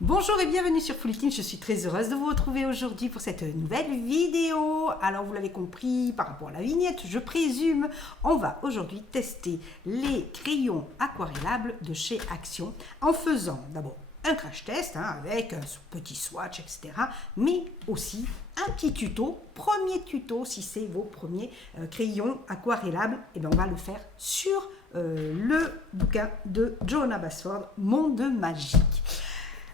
Bonjour et bienvenue sur Fullitine, je suis très heureuse de vous retrouver aujourd'hui pour cette nouvelle vidéo. Alors vous l'avez compris par rapport à la vignette, je présume, on va aujourd'hui tester les crayons aquarellables de chez Action en faisant d'abord un crash test avec un petit swatch, etc. Mais aussi un petit tuto, premier tuto si c'est vos premiers crayons aquarellables, et bien on va le faire sur le bouquin de Johanna Basford, Monde magique.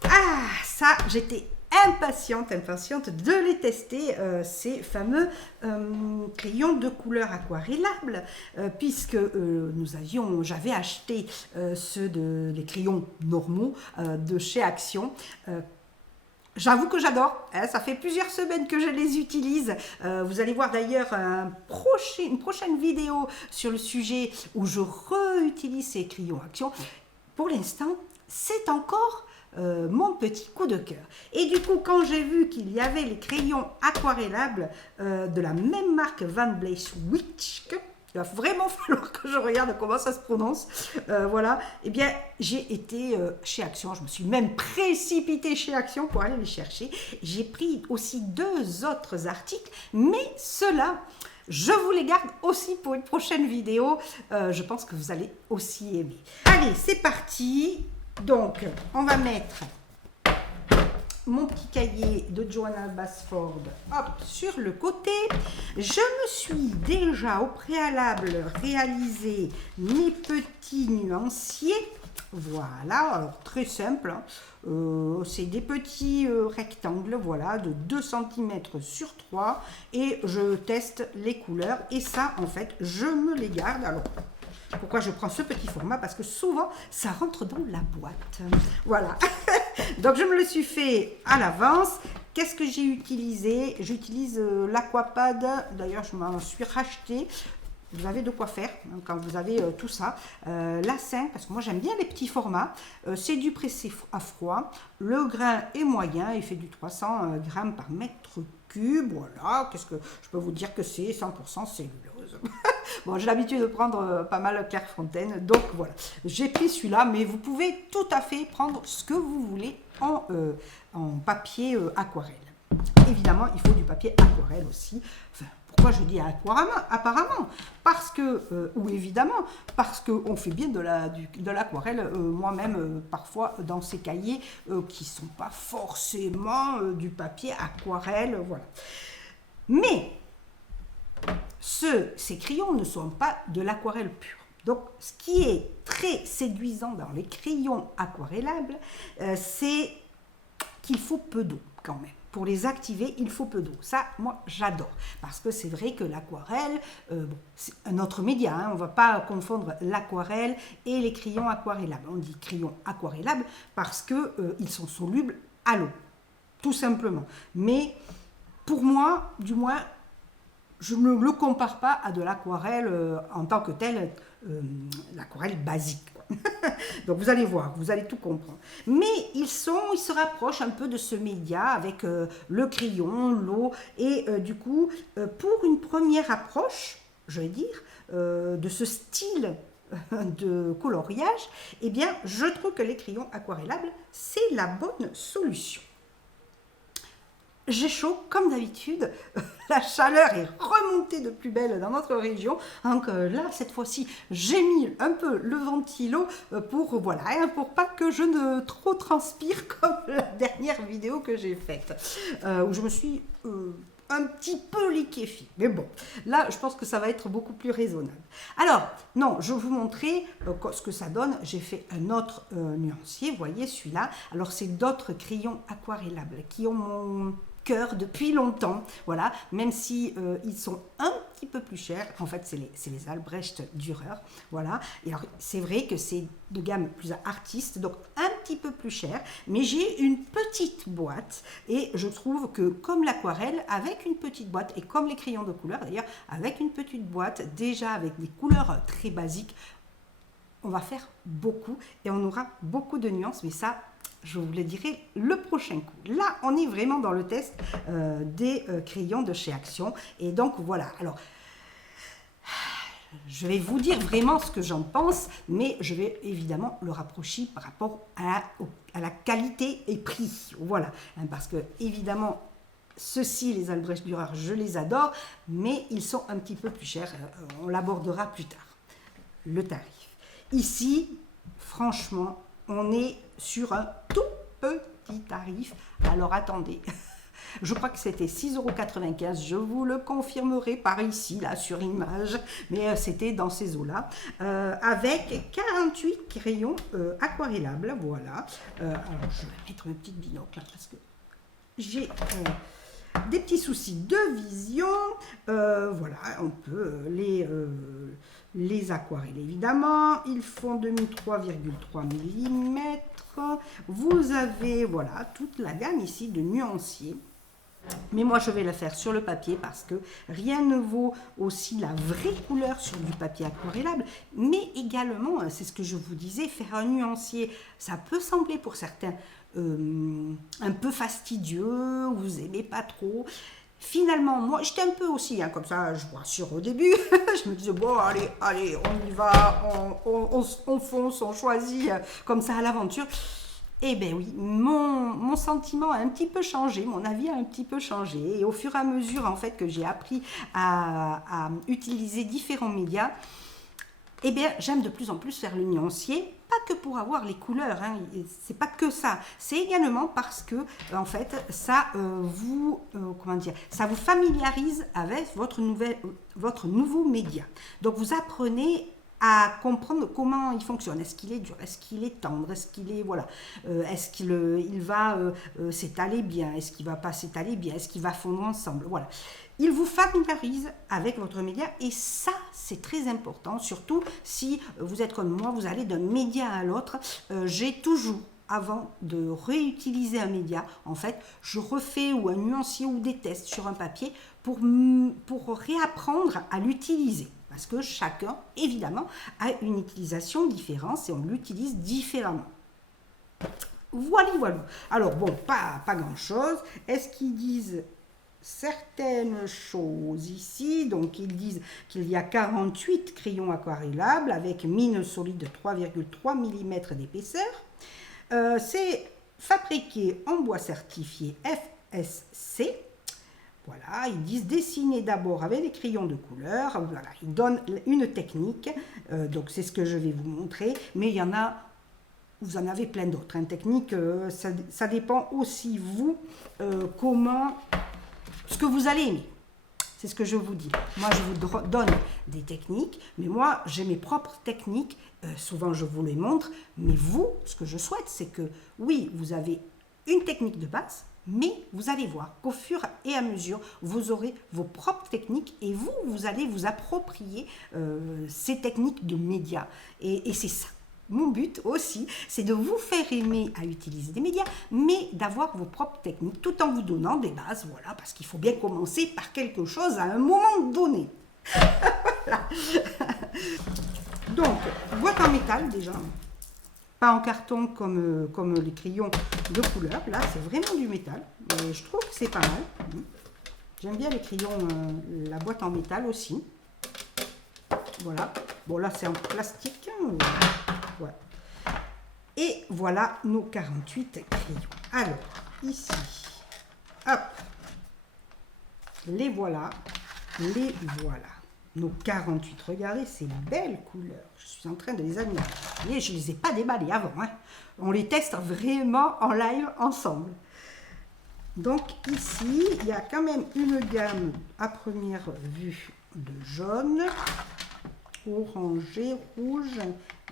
Ah, ça, j'étais impatiente de les tester, ces fameux crayons de couleur aquarellables, puisque j'avais acheté les crayons normaux de chez Action. J'avoue que j'adore, ça fait plusieurs semaines que je les utilise. Vous allez voir d'ailleurs une prochaine vidéo sur le sujet où je réutilise ces crayons Action. Pour l'instant, c'est encore mon petit coup de cœur. Et du coup, quand j'ai vu qu'il y avait les crayons aquarellables de la même marque Van Bleiswijk, il va vraiment falloir que je regarde comment ça se prononce. Voilà. Eh bien, j'ai été chez Action. Je me suis même précipitée chez Action pour aller les chercher. J'ai pris aussi 2 autres articles, mais ceux-là, je vous les garde aussi pour une prochaine vidéo. Je pense que vous allez aussi aimer. Allez, c'est parti. Donc, on va mettre mon petit cahier de Johanna Basford sur le côté. Je me suis déjà au préalable réalisé mes petits nuanciers. Voilà, alors très simple. C'est des petits rectangles, voilà, de 2 cm sur 3. Et je teste les couleurs. Et ça, en fait, je me les garde. Alors, pourquoi je prends ce petit format? Parce que souvent, ça rentre dans la boîte. Voilà. Donc, je me le suis fait à l'avance. Qu'est-ce que j'ai utilisé? J'utilise l'Aquapad. D'ailleurs, je m'en suis racheté. Vous avez de quoi faire quand vous avez tout ça. La 5, parce que moi, j'aime bien les petits formats. C'est du pressé à froid. Le grain est moyen. Il fait du 300 grammes par mètre cube. Voilà. Qu'est-ce que je peux vous dire que c'est 100% cellulose. Bon, j'ai l'habitude de prendre pas mal Clairefontaine, donc voilà. J'ai pris celui-là, mais vous pouvez tout à fait prendre ce que vous voulez en papier aquarelle. Évidemment, il faut du papier aquarelle aussi. Enfin, pourquoi je dis apparemment? Parce que, ou évidemment, parce qu'on fait bien de l'aquarelle, moi-même, parfois, dans ces cahiers qui ne sont pas forcément du papier aquarelle, voilà. Mais ces crayons ne sont pas de l'aquarelle pure. Donc, ce qui est très séduisant dans les crayons aquarellables, c'est qu'il faut peu d'eau quand même. Pour les activer, il faut peu d'eau. Ça, moi, j'adore. Parce que c'est vrai que l'aquarelle, c'est un autre média. On ne va pas confondre l'aquarelle et les crayons aquarellables. On dit crayons aquarellables parce qu'ils sont solubles à l'eau. Tout simplement. Mais pour moi, du moins, je ne le compare pas à de l'aquarelle en tant que telle, l'aquarelle basique. Donc vous allez voir, vous allez tout comprendre. Mais ils se rapprochent un peu de ce média avec le crayon, l'eau. Et du coup, pour une première approche, je vais dire, de ce style de coloriage, eh bien, je trouve que les crayons aquarellables, c'est la bonne solution. J'ai chaud, comme d'habitude, la chaleur est remontée de plus belle dans notre région. Donc là, cette fois-ci, j'ai mis un peu le ventilo pour pas que je ne trop transpire comme la dernière vidéo que j'ai faite, où je me suis un petit peu liquéfiée. Mais bon, là, je pense que ça va être beaucoup plus raisonnable. Alors, non, je vais vous montrer ce que ça donne. J'ai fait un autre nuancier, vous voyez celui-là. Alors, c'est d'autres crayons aquarellables qui ont mon cœur depuis longtemps, voilà, même si ils sont un petit peu plus chers. En fait, c'est les Albrecht Dürer, voilà. Et alors, c'est vrai que c'est de gamme plus artiste, donc un petit peu plus cher, mais j'ai une petite boîte et je trouve que comme l'aquarelle, avec une petite boîte, et comme les crayons de couleur d'ailleurs, avec une petite boîte, déjà avec des couleurs très basiques, on va faire beaucoup et on aura beaucoup de nuances, mais ça, je vous le dirai le prochain coup. Là, on est vraiment dans le test des crayons de chez Action. Et donc, voilà. Alors, je vais vous dire vraiment ce que j'en pense, mais je vais évidemment le rapprocher par rapport à la qualité et prix. Voilà, parce que évidemment, ceux-ci, les Albrecht Dürer, je les adore, mais ils sont un petit peu plus chers. On l'abordera plus tard, le tarif. Ici, franchement, on est sur un tout petit tarif. Alors attendez, je crois que c'était 6,95 €, je vous le confirmerai par ici, là, sur image, mais c'était dans ces eaux-là, avec 48 crayons aquarellables, voilà. Alors, je vais mettre mes petites binocles, là, parce que j'ai des petits soucis de vision. Voilà, on peut les aquareller, évidemment. Ils font 2003,3 mm. Vous avez, voilà, toute la gamme ici de nuanciers. Mais moi, je vais le faire sur le papier parce que rien ne vaut aussi la vraie couleur sur du papier aquarellable. Mais également, c'est ce que je vous disais, faire un nuancier, ça peut sembler pour certains un peu fastidieux, vous n'aimez pas trop. Finalement, moi, j'étais un peu aussi, comme ça, je vous rassure au début, je me disais, bon, allez, on y va, on fonce, on choisit comme ça à l'aventure. Eh bien oui, mon sentiment a un petit peu changé, mon avis a un petit peu changé. Et au fur et à mesure, en fait, que j'ai appris à utiliser différents médias, eh bien, j'aime de plus en plus faire le nuancier, pas que pour avoir les couleurs, c'est pas que ça, c'est également parce que, en fait, ça ça vous familiarise avec votre nouveau média. Donc, vous apprenez à comprendre comment il fonctionne. Est-ce qu'il est dur? Est-ce qu'il est tendre? Est-ce qu'il est, voilà, est-ce qu'il il va s'étaler bien? Est-ce qu'il ne va pas s'étaler bien? Est-ce qu'il va fondre ensemble? Voilà. Il vous familiarise avec votre média et ça, c'est très important, surtout si vous êtes comme moi, vous allez d'un média à l'autre. J'ai toujours, avant de réutiliser un média, en fait, je refais ou un nuancier ou des tests sur un papier pour réapprendre à l'utiliser. Parce que chacun, évidemment, a une utilisation différente et on l'utilise différemment. Voilà. Alors, bon, pas grand-chose. Est-ce qu'ils disent certaines choses ici? Donc, ils disent qu'il y a 48 crayons aquarellables avec mine solide de 3,3 mm d'épaisseur. C'est fabriqué en bois certifié FSC. Voilà, ils disent dessiner d'abord avec des crayons de couleur. Voilà, ils donnent une technique. Donc, c'est ce que je vais vous montrer. Mais il y en a, vous en avez plein d'autres. Une technique, ça dépend aussi, vous, ce que vous allez aimer. C'est ce que je vous dis. Moi, je vous donne des techniques, mais moi, j'ai mes propres techniques. Souvent, je vous les montre. Mais vous, ce que je souhaite, c'est que, oui, vous avez une technique de base, mais vous allez voir qu'au fur et à mesure, vous aurez vos propres techniques et vous allez vous approprier ces techniques de médias. Et c'est ça. Mon but aussi, c'est de vous faire aimer à utiliser des médias, mais d'avoir vos propres techniques tout en vous donnant des bases, voilà, parce qu'il faut bien commencer par quelque chose à un moment donné. Voilà. Donc, boîte en métal déjà. Pas en carton comme les crayons de couleur. Là, c'est vraiment du métal. Et je trouve que c'est pas mal. J'aime bien les crayons, la boîte en métal aussi. Voilà. Bon, là, c'est en plastique. Ouais. Et voilà nos 48 crayons. Alors, ici, hop, les voilà. Nos 48, regardez ces belles couleurs. Je suis en train de les admirer. Et je ne les ai pas déballées avant. On les teste vraiment en live ensemble. Donc ici, il y a quand même une gamme à première vue de jaune, orangé, rouge.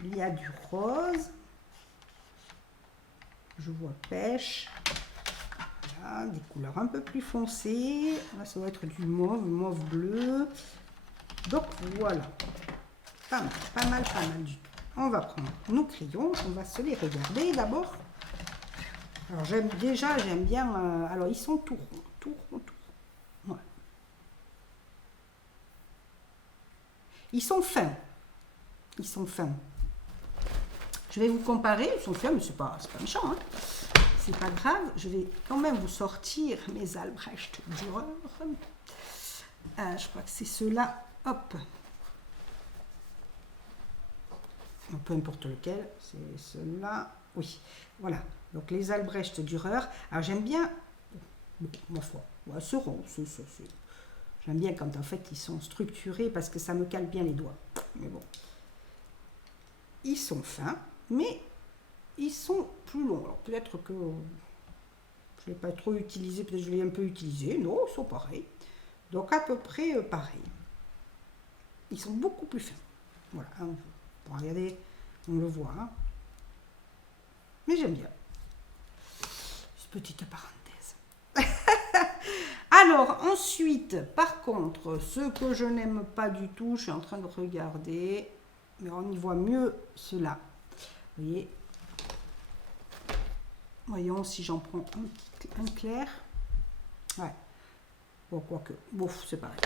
Il y a du rose. Je vois pêche. Voilà, des couleurs un peu plus foncées. Là, ça doit être du mauve bleu. Donc voilà, pas mal du tout. On va prendre nos crayons, on va se les regarder d'abord. Alors j'aime bien, alors ils sont tout ronds. Ouais. Ils sont fins. Je vais vous comparer, ils sont fins, mais c'est pas méchant. C'est pas grave, je vais quand même vous sortir mes Albrecht Dürer. Je crois que c'est ceux-là. Hop. peu importe lequel, c'est ceux-là, oui, voilà. Donc les Albrecht Dürer, alors j'aime bien, bon, ma foi, ouais, ce rond, j'aime bien quand en fait ils sont structurés parce que ça me cale bien les doigts. Mais bon, ils sont fins, mais ils sont plus longs. Alors peut-être que je ne l'ai pas trop utilisé, peut-être que je l'ai un peu utilisé. Non, ils sont pareils. Donc à peu près pareil. Ils sont beaucoup plus fins. Voilà, hein, bon, regardez, on le voit. Hein. Mais j'aime bien. Petite parenthèse. Alors ensuite, par contre, ce que je n'aime pas du tout, je suis en train de regarder, mais on y voit mieux cela. Vous voyez, voyons si j'en prends un clair. Ouais. Bon, quoique, bon, c'est pareil.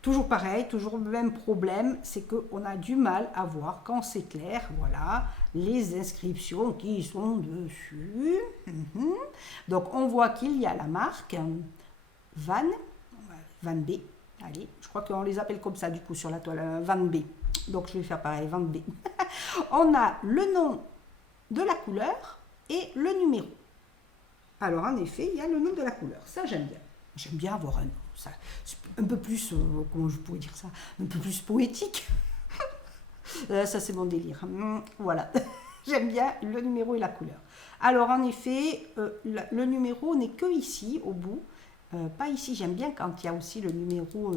Toujours pareil, toujours le même problème, c'est qu'on a du mal à voir quand c'est clair, voilà, les inscriptions qui sont dessus. Donc on voit qu'il y a la marque Van B, allez, je crois qu'on les appelle comme ça du coup sur la toile, Van B. Donc je vais faire pareil, Van B. On a le nom de la couleur et le numéro. Alors en effet, il y a le nom de la couleur, ça j'aime bien. J'aime bien avoir un nom. Ça, un peu plus, comment je pourrais dire ça, un peu plus poétique. Ça c'est mon délire. Voilà, j'aime bien le numéro et la couleur. Alors en effet, le numéro n'est que ici, au bout. Pas ici, j'aime bien quand il y a aussi le numéro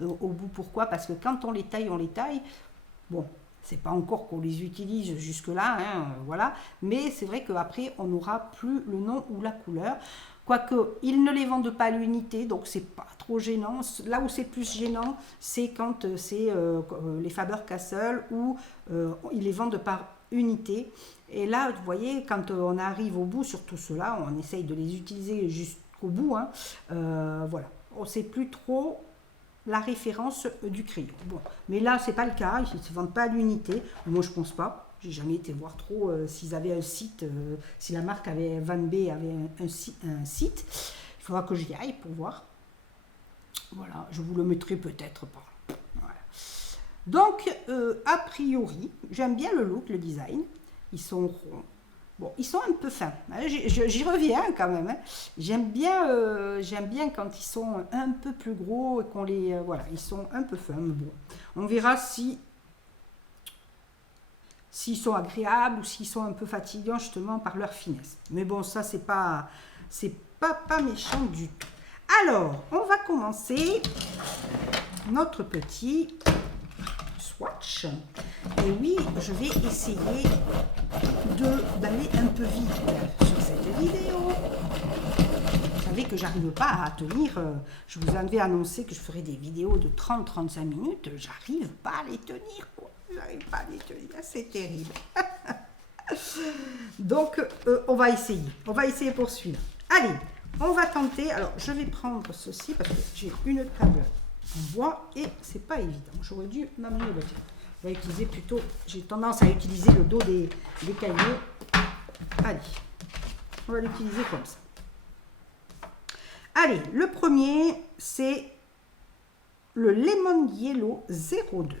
au bout. Pourquoi? Parce que quand on les taille, bon, c'est pas encore qu'on les utilise jusque-là, hein, voilà. Mais c'est vrai qu'après, on n'aura plus le nom ou la couleur. Quoique, ils ne les vendent pas à l'unité, donc c'est pas trop gênant. Là où c'est plus gênant, c'est quand c'est les Faber-Castell où ils les vendent par unité. Et là, vous voyez, quand on arrive au bout, surtout ceux-là, on essaye de les utiliser jusqu'au bout. Hein, voilà, on ne sait plus trop la référence du crayon. Bon, mais là, c'est pas le cas, ils ne se vendent pas à l'unité. Moi, je pense pas. J'ai jamais été voir trop s'ils avaient un site, si la marque avait Van B avait un site. Il faudra que j'y aille pour voir. Voilà, je vous le mettrai peut-être par là. Voilà. Donc, a priori, j'aime bien le look, le design. Ils sont ronds. Bon, ils sont un peu fins. J'y reviens quand même. Hein. J'aime bien quand ils sont un peu plus gros et qu'on les... voilà, ils sont un peu fins. Mais bon, on verra si... s'ils sont agréables ou s'ils sont un peu fatigants justement par leur finesse. Mais bon, ça, c'est pas méchant du tout. Alors, on va commencer notre petit swatch. Et oui, je vais essayer d'aller un peu vite sur cette vidéo. Vous savez que j'arrive pas à tenir, je vous avais annoncé que je ferais des vidéos de 30-35 minutes, j'arrive pas à les tenir, quoi. J'arrive pas à les tenir, c'est terrible. Donc, on va essayer pour celui-là. Allez, on va tenter. Alors, je vais prendre ceci parce que j'ai une table en bois et c'est pas évident. J'aurais dû m'amener le tien. On va utiliser plutôt, j'ai tendance à utiliser le dos des cahiers. Allez, on va l'utiliser comme ça. Allez, le premier, c'est le Lemon Yellow 02.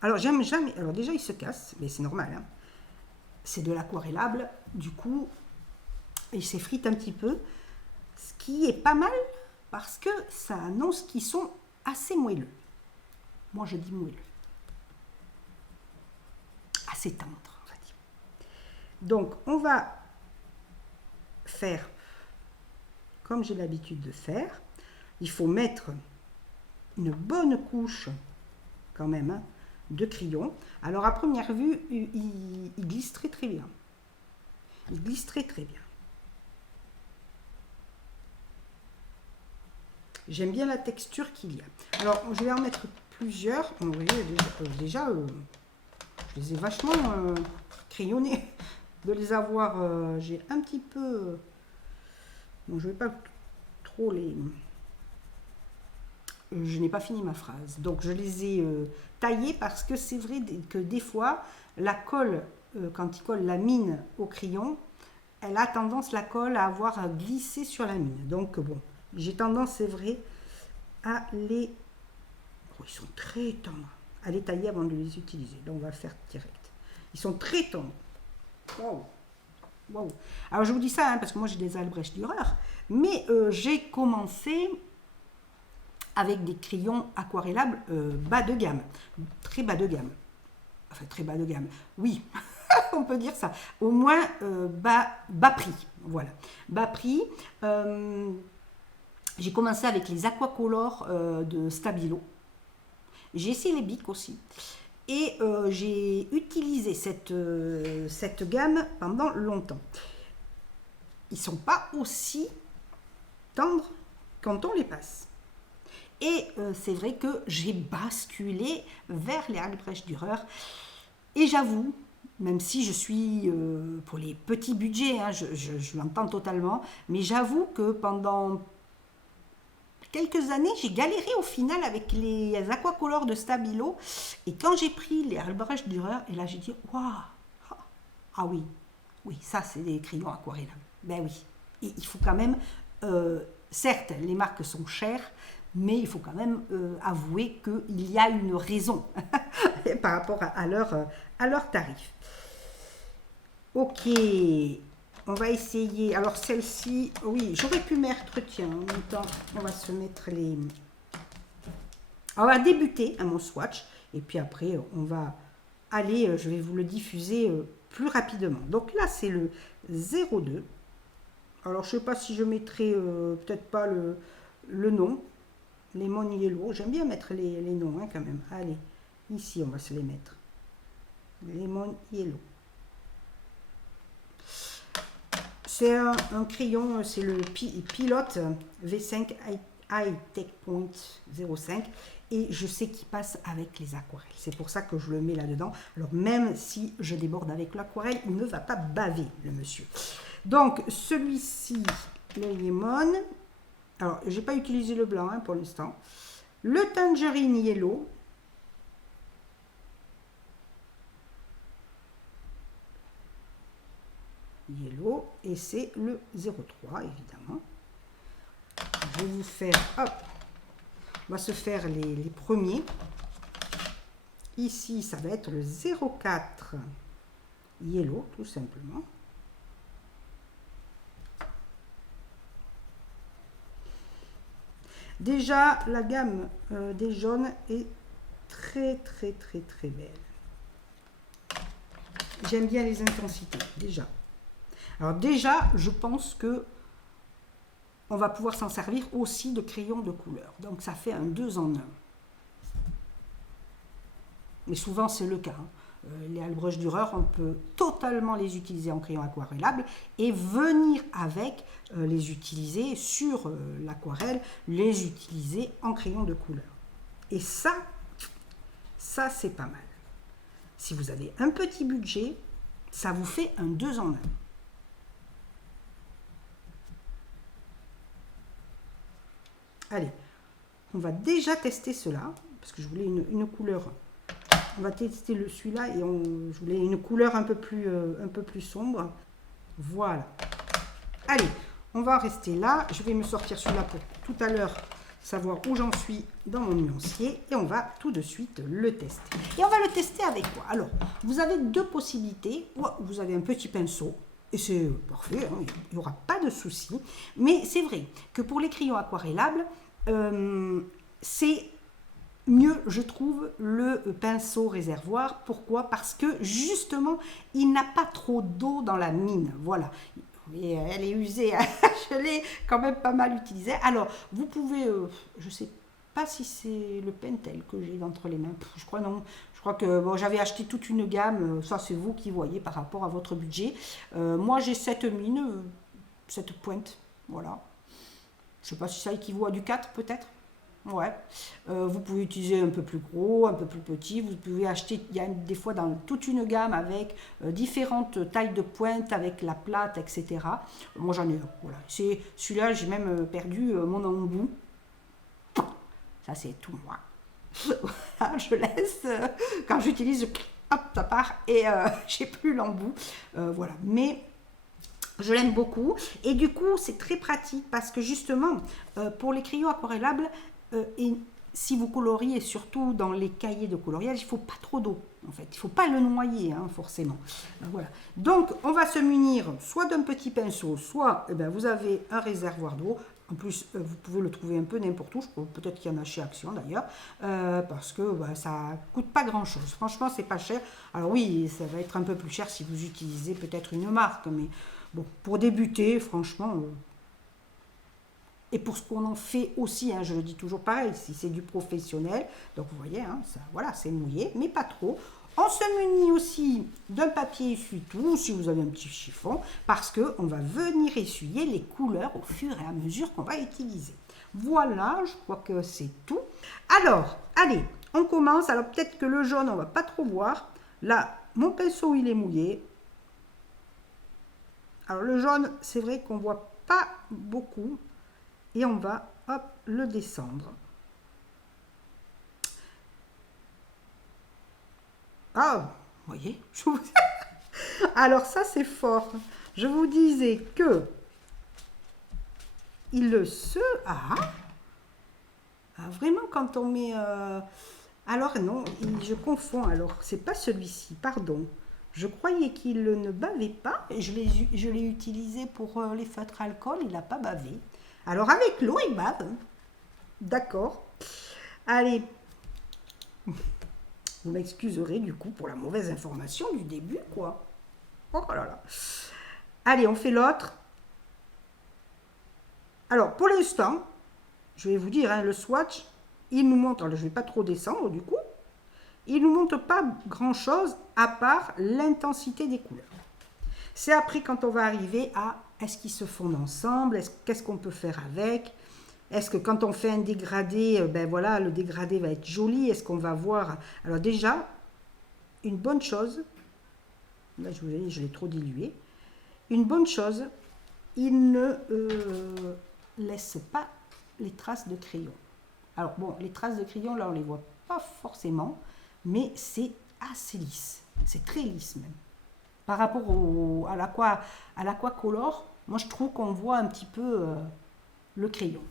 Alors, j'aime jamais. Alors, déjà, il se casse, mais c'est normal. Hein. C'est de l'aquarellable. Du coup, il s'effrite un petit peu. Ce qui est pas mal parce que ça annonce qu'ils sont assez moelleux. Moi, je dis moelleux. Assez tendre, on va dire. Donc, on va faire comme j'ai l'habitude de faire. Il faut mettre une bonne couche quand même hein, de crayon. Alors à première vue, il glisse très très bien. Il glisse très très bien. J'aime bien la texture qu'il y a. Alors je vais en mettre plusieurs. Vous voyez, déjà je les ai vachement crayonnés de les avoir. J'ai un petit peu... Bon, je ne vais pas trop les... Je n'ai pas fini ma phrase. Donc, je les ai taillés parce que c'est vrai que des fois, la colle, quand il colle la mine au crayon, elle a tendance, la colle, à avoir glissé sur la mine. Donc, bon, j'ai tendance, c'est vrai, à les... Oh, ils sont très tendres. à les tailler avant de les utiliser. Donc on va le faire direct. Ils sont très tendres. Waouh! Waouh! Alors je vous dis ça hein, parce que moi j'ai des Albrecht Dürer, mais j'ai commencé avec des crayons aquarellables bas de gamme, très bas de gamme. Enfin très bas de gamme, oui, on peut dire ça. Au moins bas prix, voilà. Bas prix. J'ai commencé avec les aquacolors de Stabilo. J'ai essayé les Bic aussi. Et j'ai utilisé cette gamme pendant longtemps. Ils ne sont pas aussi tendres quand on les passe. Et c'est vrai que j'ai basculé vers les Albrecht Dürer. Et j'avoue, même si je suis pour les petits budgets, hein, je l'entends totalement, mais j'avoue que pendant quelques années, j'ai galéré au final avec les aquacolors de Stabilo. Et quand j'ai pris les Albrecht Dürer, et là j'ai dit, waouh, ah oui, oui, ça c'est des crayons aquarellables. Ben oui, et il faut quand même, certes, les marques sont chères, mais il faut quand même avouer qu'il y a une raison par rapport à leur tarif. Ok, on va essayer. Alors celle-ci, oui, j'aurais pu mettre, tiens, en même temps, on va se mettre les... On va débuter à mon swatch, et puis après, on va aller, je vais vous le diffuser plus rapidement. Donc là, c'est le 02. Alors, je ne sais pas si je mettrai peut-être pas le nom. Lemon Yellow. J'aime bien mettre les noms hein, quand même. Allez, ici, on va se les mettre. Lemon Yellow. C'est un crayon, c'est le Pilote V5 High Tech Point 05. Et je sais qu'il passe avec les aquarelles. C'est pour ça que je le mets là-dedans. Alors, même si je déborde avec l'aquarelle, il ne va pas baver, le monsieur. Donc, celui-ci, le Lemon. Alors, je n'ai pas utilisé le blanc hein, pour l'instant. Le Tangerine Yellow. Yellow. Et c'est le 03, évidemment. Je vais vous faire... Hop. On va se faire les premiers. Ici, ça va être le 04 Yellow, tout simplement. Déjà, la gamme des jaunes est très, très, très, très belle. J'aime bien les intensités, déjà. Alors déjà, je pense que on va pouvoir s'en servir aussi de crayons de couleur. Donc, ça fait un 2 en 1. Mais souvent, c'est le cas. Les Albrecht Dürer, on peut totalement les utiliser en crayon aquarellable et venir avec les utiliser sur l'aquarelle, les utiliser en crayon de couleur. Et ça c'est pas mal. Si vous avez un petit budget, ça vous fait un 2 en 1. Allez, on va déjà tester cela, parce que je voulais une couleur. On va tester celui-là et je voulais une couleur un peu plus sombre. Voilà. Allez, on va rester là. Je vais me sortir celui-là pour tout à l'heure savoir où j'en suis dans mon nuancier. Et on va tout de suite le tester. Et on va le tester avec quoi? Alors, vous avez deux possibilités. Vous avez un petit pinceau. Et c'est parfait, hein, il n'y aura pas de souci. Mais c'est vrai que pour les crayons aquarellables, c'est mieux, je trouve, le pinceau réservoir. Pourquoi? Parce que justement, il n'a pas trop d'eau dans la mine. Voilà. Et elle est usée. Je l'ai quand même pas mal utilisée. Alors, vous pouvez, je ne sais pas si c'est le Pentel que j'ai entre les mains. Je crois non. Je crois que bon, j'avais acheté toute une gamme. Ça, c'est vous qui voyez par rapport à votre budget. Moi, j'ai cette mine, cette pointe. Voilà. Je ne sais pas si ça équivaut à du 4 peut-être. Ouais. Vous pouvez utiliser un peu plus gros, un peu plus petit. Vous pouvez acheter, il y a des fois dans toute une gamme avec différentes tailles de pointe, avec la plate, etc. Moi j'en ai un. Voilà. C'est celui-là, j'ai même perdu mon embout. Ça c'est tout moi. Voilà, je laisse quand j'utilise, hop, ça part et j'ai plus l'embout. Voilà. Mais je l'aime beaucoup et du coup c'est très pratique parce que justement pour les crayons aquarellables, et si vous coloriez, surtout dans les cahiers de coloriage, il ne faut pas trop d'eau. En fait, il ne faut pas le noyer, hein, forcément. Voilà. Donc, on va se munir soit d'un petit pinceau, soit eh bien, vous avez un réservoir d'eau. En plus, vous pouvez le trouver un peu n'importe où. Peut-être qu'il y en a chez Action d'ailleurs, parce que bah, ça ne coûte pas grand-chose. Franchement, c'est pas cher. Alors oui, ça va être un peu plus cher si vous utilisez peut-être une marque, mais bon, pour débuter, franchement. Et pour ce qu'on en fait aussi, hein, je le dis toujours pareil, si c'est du professionnel, donc vous voyez, hein, ça, voilà, c'est mouillé, mais pas trop. On se munit aussi d'un papier essuie-tout, si vous avez un petit chiffon, parce qu'on va venir essuyer les couleurs au fur et à mesure qu'on va utiliser. Voilà, je crois que c'est tout. Alors, allez, on commence. Alors peut-être que le jaune, on va pas trop voir. Là, mon pinceau, il est mouillé. Alors le jaune, c'est vrai qu'on voit pas beaucoup. Et on va, hop, le descendre. Ah, vous voyez, alors ça c'est fort. Je vous disais que il se... vraiment quand on met... alors non, je confonds. Alors, c'est pas celui-ci, pardon. Je croyais qu'il ne bavait pas. Je l'ai utilisé pour les feutres alcool, il n'a pas bavé. Alors avec l'eau, il bave. D'accord. Allez. Vous m'excuserez du coup pour la mauvaise information du début, quoi. Oh là là. Allez, on fait l'autre. Alors, pour l'instant, je vais vous dire, hein, le swatch, il nous montre, alors je ne vais pas trop descendre du coup, il ne nous montre pas grand-chose à part l'intensité des couleurs. C'est après quand on va arriver à est-ce qu'ils se fondent ensemble, qu'est-ce qu'on peut faire avec, est-ce que quand on fait un dégradé, ben voilà, le dégradé va être joli, est-ce qu'on va voir... Alors déjà, une bonne chose, là je vous ai dit, je l'ai trop dilué, une bonne chose, il ne laisse pas les traces de crayon. Alors bon, les traces de crayon, là on ne les voit pas forcément, mais c'est assez lisse, c'est très lisse même. Par rapport à l'aquacolor, moi je trouve qu'on voit un petit peu le crayon.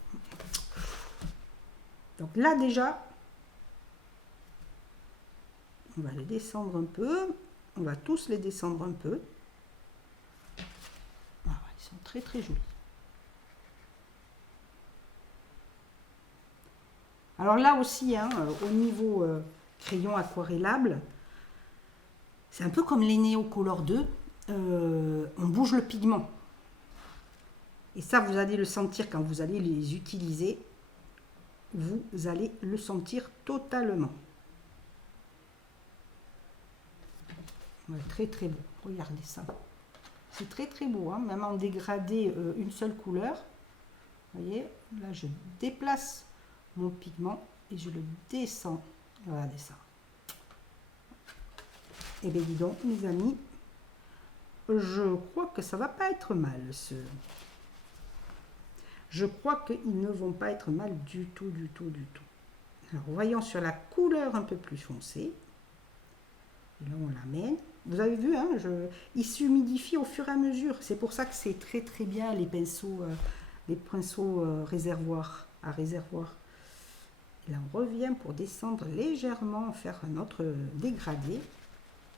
Donc là déjà, on va les descendre un peu, on va tous les descendre un peu. Voilà, ils sont très très jolis. Alors là aussi, hein, au niveau crayon aquarellable, c'est un peu comme les Neocolor 2, on bouge le pigment. Et ça, vous allez le sentir quand vous allez les utiliser. Vous allez le sentir totalement. Ouais, très très beau, regardez ça. C'est très très beau, hein, même en dégradé une seule couleur. Vous voyez, là je déplace mon pigment et je le descends. Regardez ça. Et bien dis donc, mes amis, je crois que ça va pas être mal. Je crois qu'ils ne vont pas être mal du tout, du tout, du tout. Alors voyons sur la couleur un peu plus foncée. Et là on l'amène. Vous avez vu, hein, il s'humidifie au fur et à mesure. C'est pour ça que c'est très très bien les pinceaux réservoirs à réservoir. Et là on revient pour descendre légèrement, faire un autre dégradé.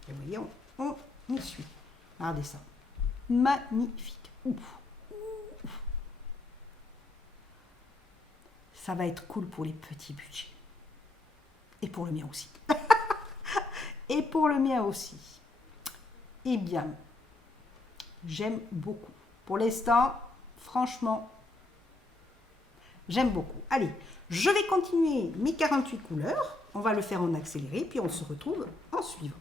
Et vous voyez, on suit. Regardez ça. Magnifique. Ouf. Ça va être cool pour les petits budgets. Et pour le mien aussi. Et pour le mien aussi. Eh bien, j'aime beaucoup. Pour l'instant, franchement, j'aime beaucoup. Allez, je vais continuer mes 48 couleurs. On va le faire en accéléré, puis on se retrouve en suivant.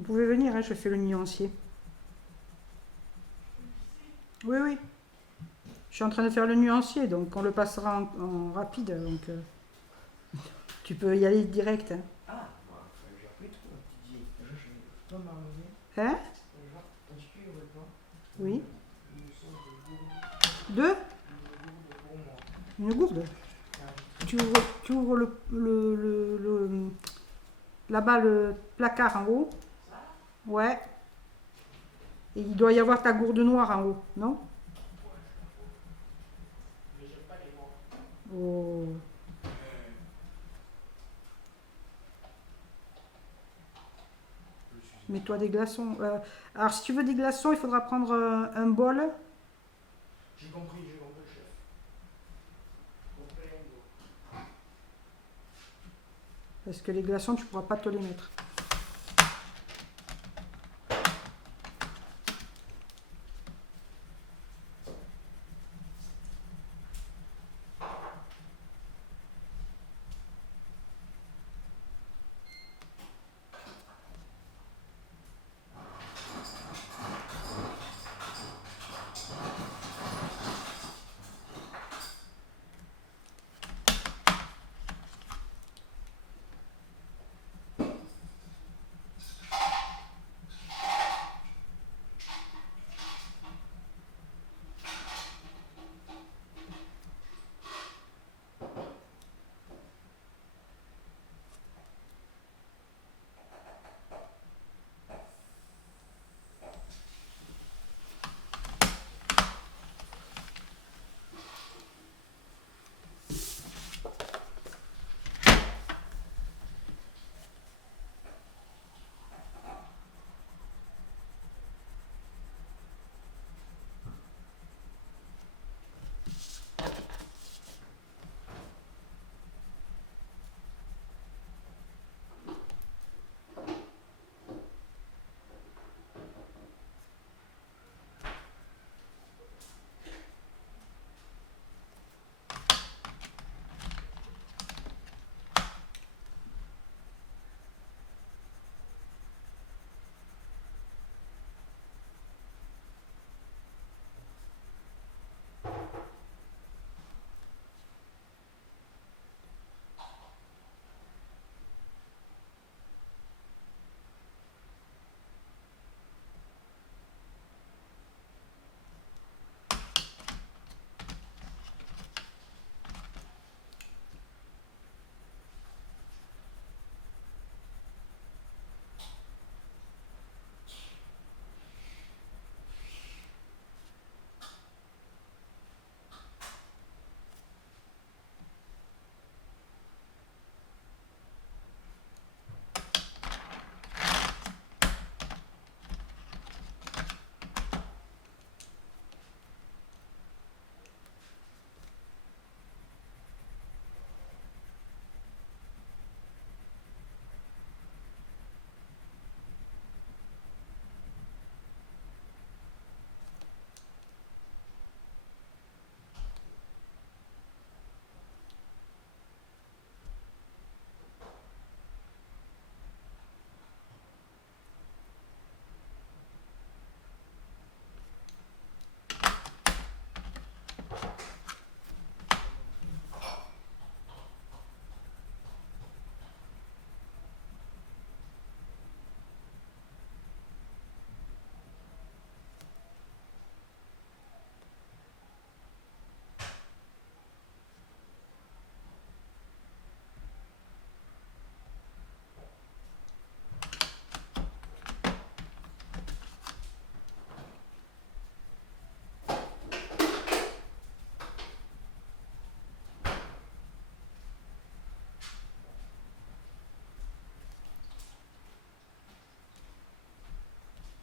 Vous pouvez venir, hein, je fais le nuancier. Oui, oui. Je suis en train de faire le nuancier, donc on le passera en rapide. Donc, tu peux y aller direct. Hein. Ah, moi, j'ai repris trop, tu dis, je vais pas m'arriver. Hein? Est-ce qu'il y aurait pas Oui. une sorte de gourde, Deux? une gourde pour moi? Une gourde? Tu ouvres là-bas le placard en haut. Ouais. Et il doit y avoir ta gourde noire en haut, non? Mais j'aime pas les mots. Oh. Mets-toi des glaçons. Alors, si tu veux des glaçons, il faudra prendre un bol. J'ai compris, chef. Comprendo. Parce que les glaçons, tu pourras pas te les mettre.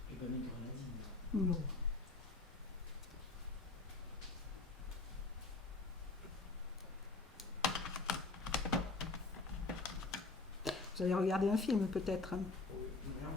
J'ai pas mis de grenadine. Non. Vous allez regarder un film peut-être. Hein. Oui, bien.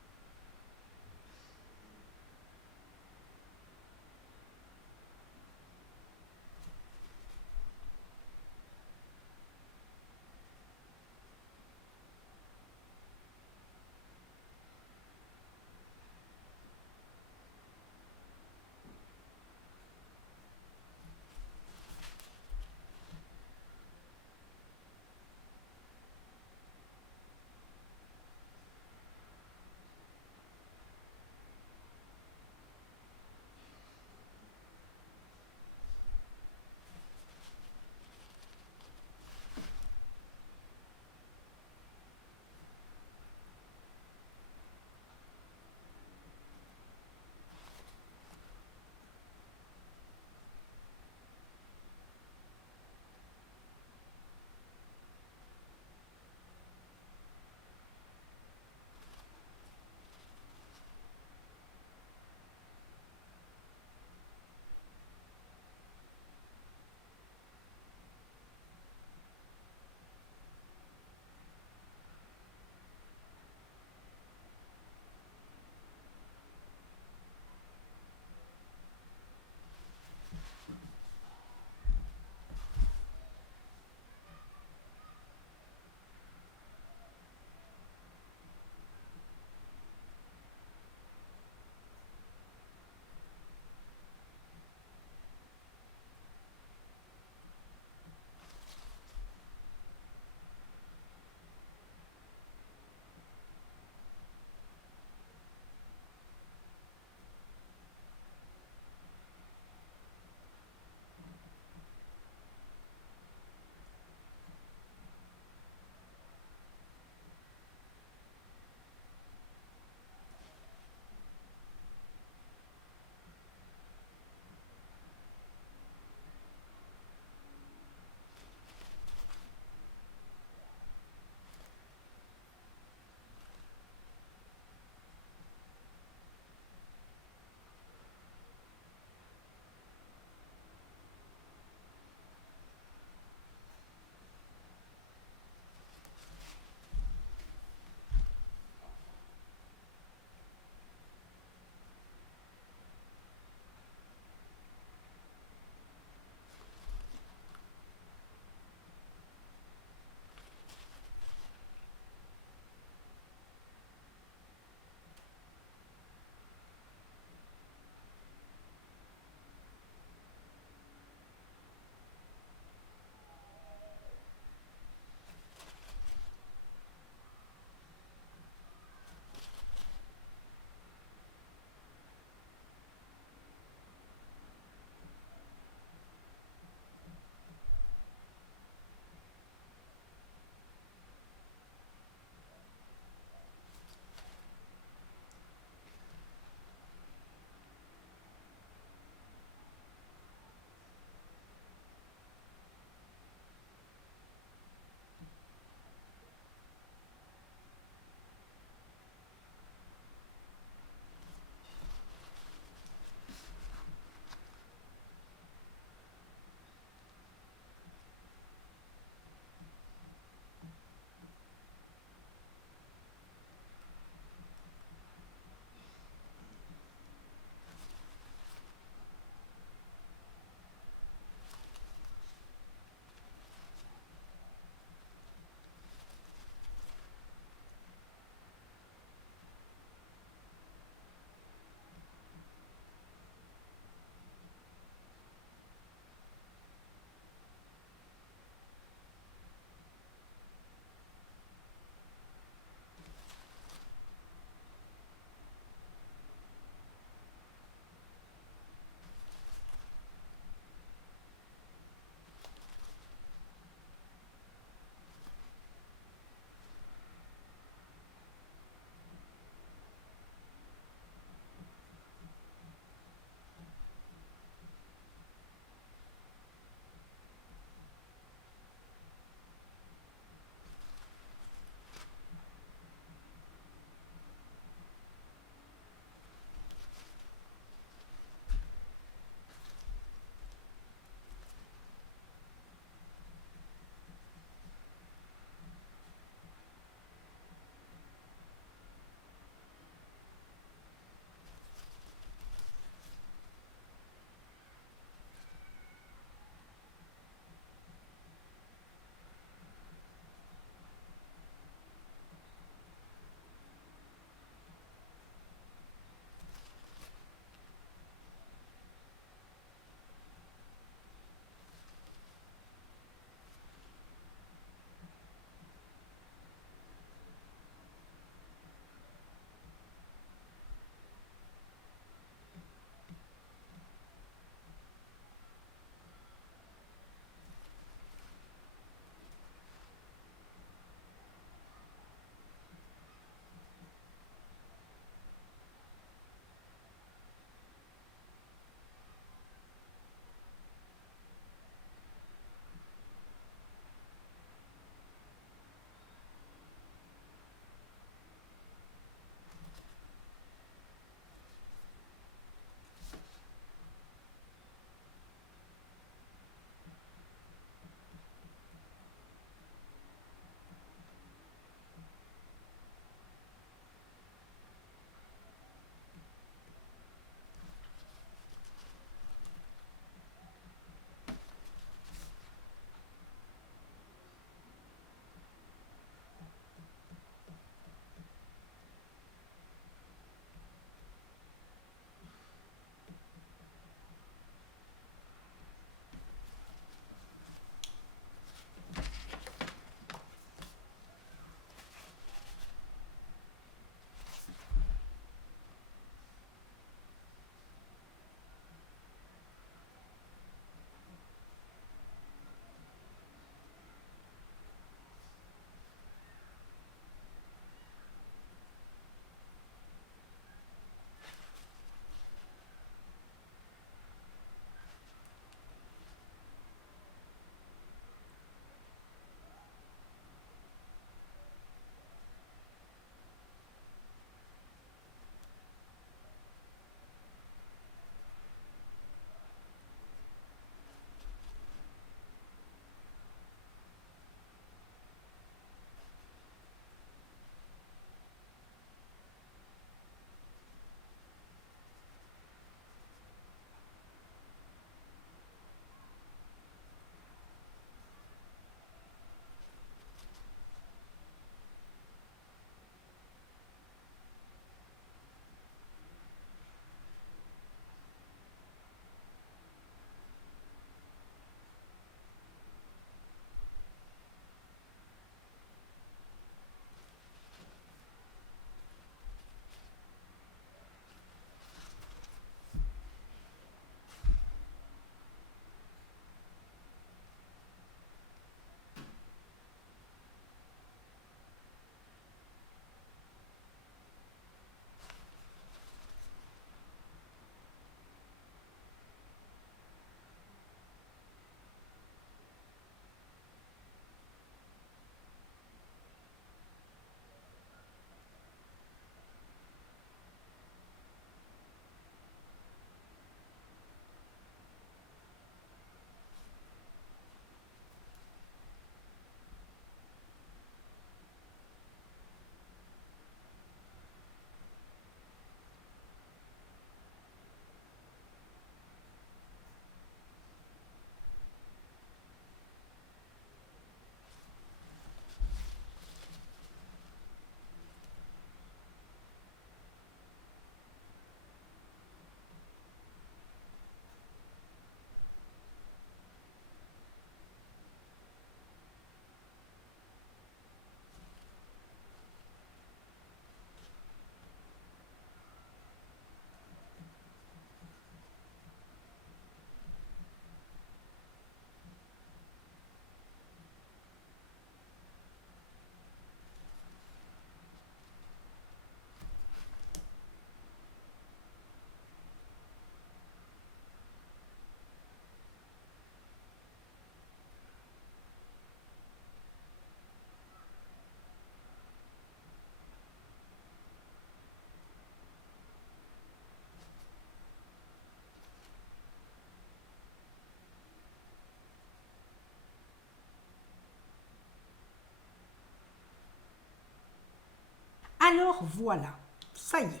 Alors voilà, ça y est,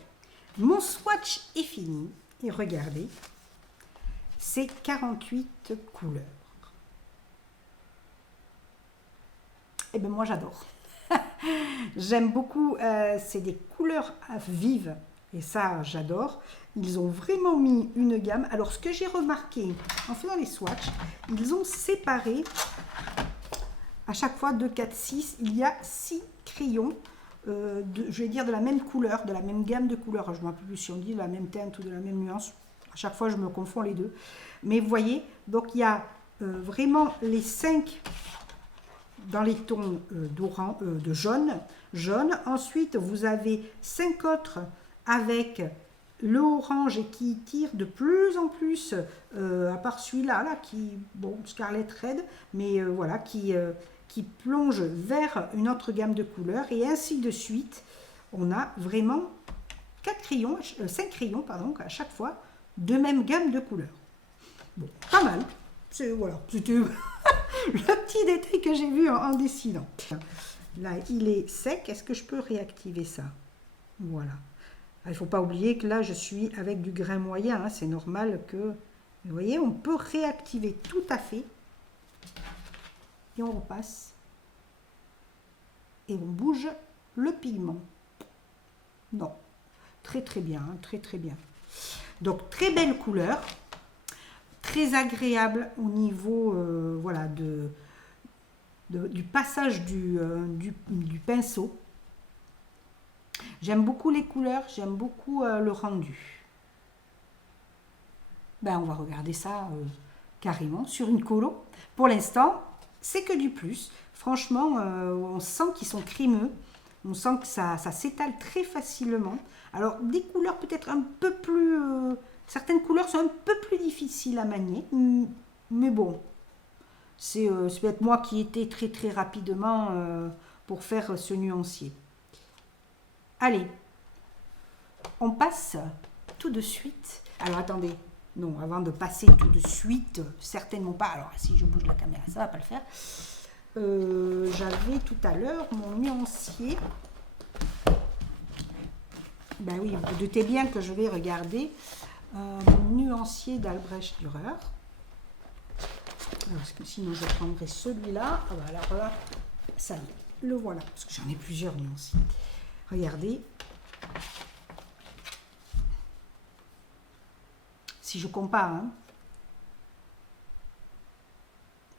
mon swatch est fini. Et regardez, c'est 48 couleurs. Et bien moi j'adore. J'aime beaucoup, c'est des couleurs vives. Et ça, j'adore. Ils ont vraiment mis une gamme. Alors, ce que j'ai remarqué en faisant les swatchs, ils ont séparé à chaque fois 2, 4, 6. Il y a 6 crayons, je vais dire de la même couleur, de la même gamme de couleurs. Je ne me rappelle plus si on dit de la même teinte ou de la même nuance. À chaque fois, je me confonds les deux. Mais vous voyez, donc il y a vraiment les 5 dans les tons de jaune. Ensuite, vous avez 5 autres avec le orange et qui tire de plus en plus, à part celui-là, là, qui, bon, Scarlet Red, mais voilà, qui plonge vers une autre gamme de couleurs, et ainsi de suite. On a vraiment 5 crayons, pardon, à chaque fois, de même gamme de couleurs. Bon, pas mal. Voilà, c'était le petit détail que j'ai vu en dessinant. Là, il est sec. Est-ce que je peux réactiver ça? Voilà. Il ne faut pas oublier que là, je suis avec du grain moyen. Hein. C'est normal que... Vous voyez, on peut réactiver tout à fait. Et on repasse. Et on bouge le pigment. Non. Très, très bien. Hein, très, très bien. Donc, très belle couleur. Très agréable au niveau voilà, du passage du pinceau. J'aime beaucoup les couleurs, j'aime beaucoup le rendu. Ben, on va regarder ça carrément sur une colo. Pour l'instant, c'est que du plus. Franchement, on sent qu'ils sont crémeux. On sent que ça s'étale très facilement. Alors, des couleurs peut-être un peu plus... certaines couleurs sont un peu plus difficiles à manier. Mais bon, c'est peut-être moi qui étais très très rapidement pour faire ce nuancier. Allez, on passe tout de suite. Alors attendez, non, avant de passer tout de suite, certainement pas. Alors si je bouge la caméra, ça va pas le faire. J'avais tout à l'heure mon nuancier. Ben oui, vous doutez bien que je vais regarder mon nuancier d'Albrecht Dürer. Parce que sinon je prendrai celui-là. Ah ben alors là, ça y est, le voilà. Parce que j'en ai plusieurs nuanciers. Regardez. Si je compare, hein,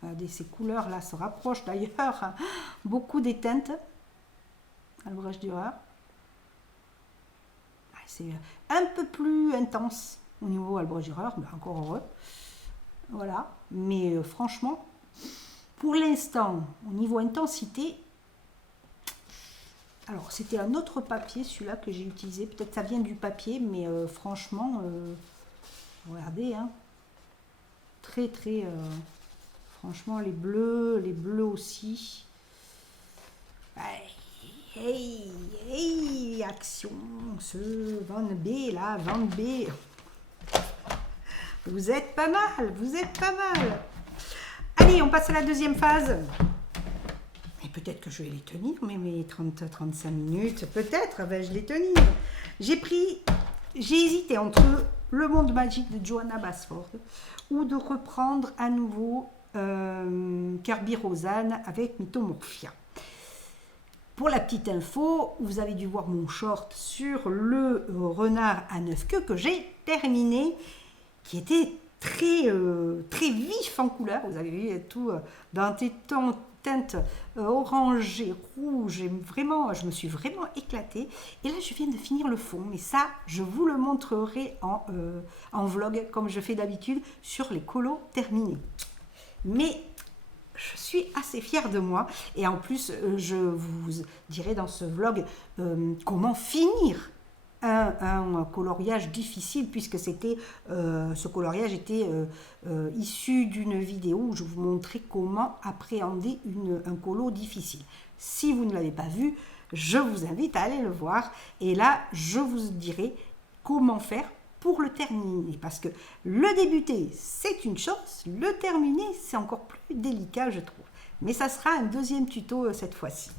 regardez, ces couleurs-là se rapprochent d'ailleurs hein, beaucoup des teintes. Albrecht Dürer. C'est un peu plus intense au niveau Albrecht Dürer, mais encore heureux. Voilà. Mais franchement, pour l'instant, au niveau intensité, alors c'était un autre papier, celui-là que j'ai utilisé. Peut-être ça vient du papier, mais franchement, regardez, hein, très très, franchement les bleus aussi. Hey, hey, action, ce Van B là, Van B. Vous êtes pas mal, vous êtes pas mal. Allez, on passe à la deuxième phase. Et peut-être que je vais les tenir, mais mes 30-35 minutes, peut-être vais-je les tenir. J'ai hésité entre Le Monde Magique de Johanna Basford ou de reprendre à nouveau Kirby Rosanne avec Mythomorphia. Pour la petite info, vous avez dû voir mon short sur le renard à 9 queues que j'ai terminé, qui était très, très vif en couleur. Vous avez vu tout dans des teintes orangées, rouges. Vraiment, je me suis vraiment éclatée. Et là, je viens de finir le fond. Mais ça, je vous le montrerai en vlog, comme je fais d'habitude, sur les colos terminés. Mais je suis assez fière de moi. Et en plus, je vous dirai dans ce vlog comment finir un coloriage difficile, puisque ce coloriage était issu d'une vidéo où je vous montrais comment appréhender un colo difficile. Si vous ne l'avez pas vu, je vous invite à aller le voir. Et là, je vous dirai comment faire pour le terminer, parce que le débuter, c'est une chose, le terminer, c'est encore plus délicat, je trouve. Mais ça sera un deuxième tuto cette fois-ci.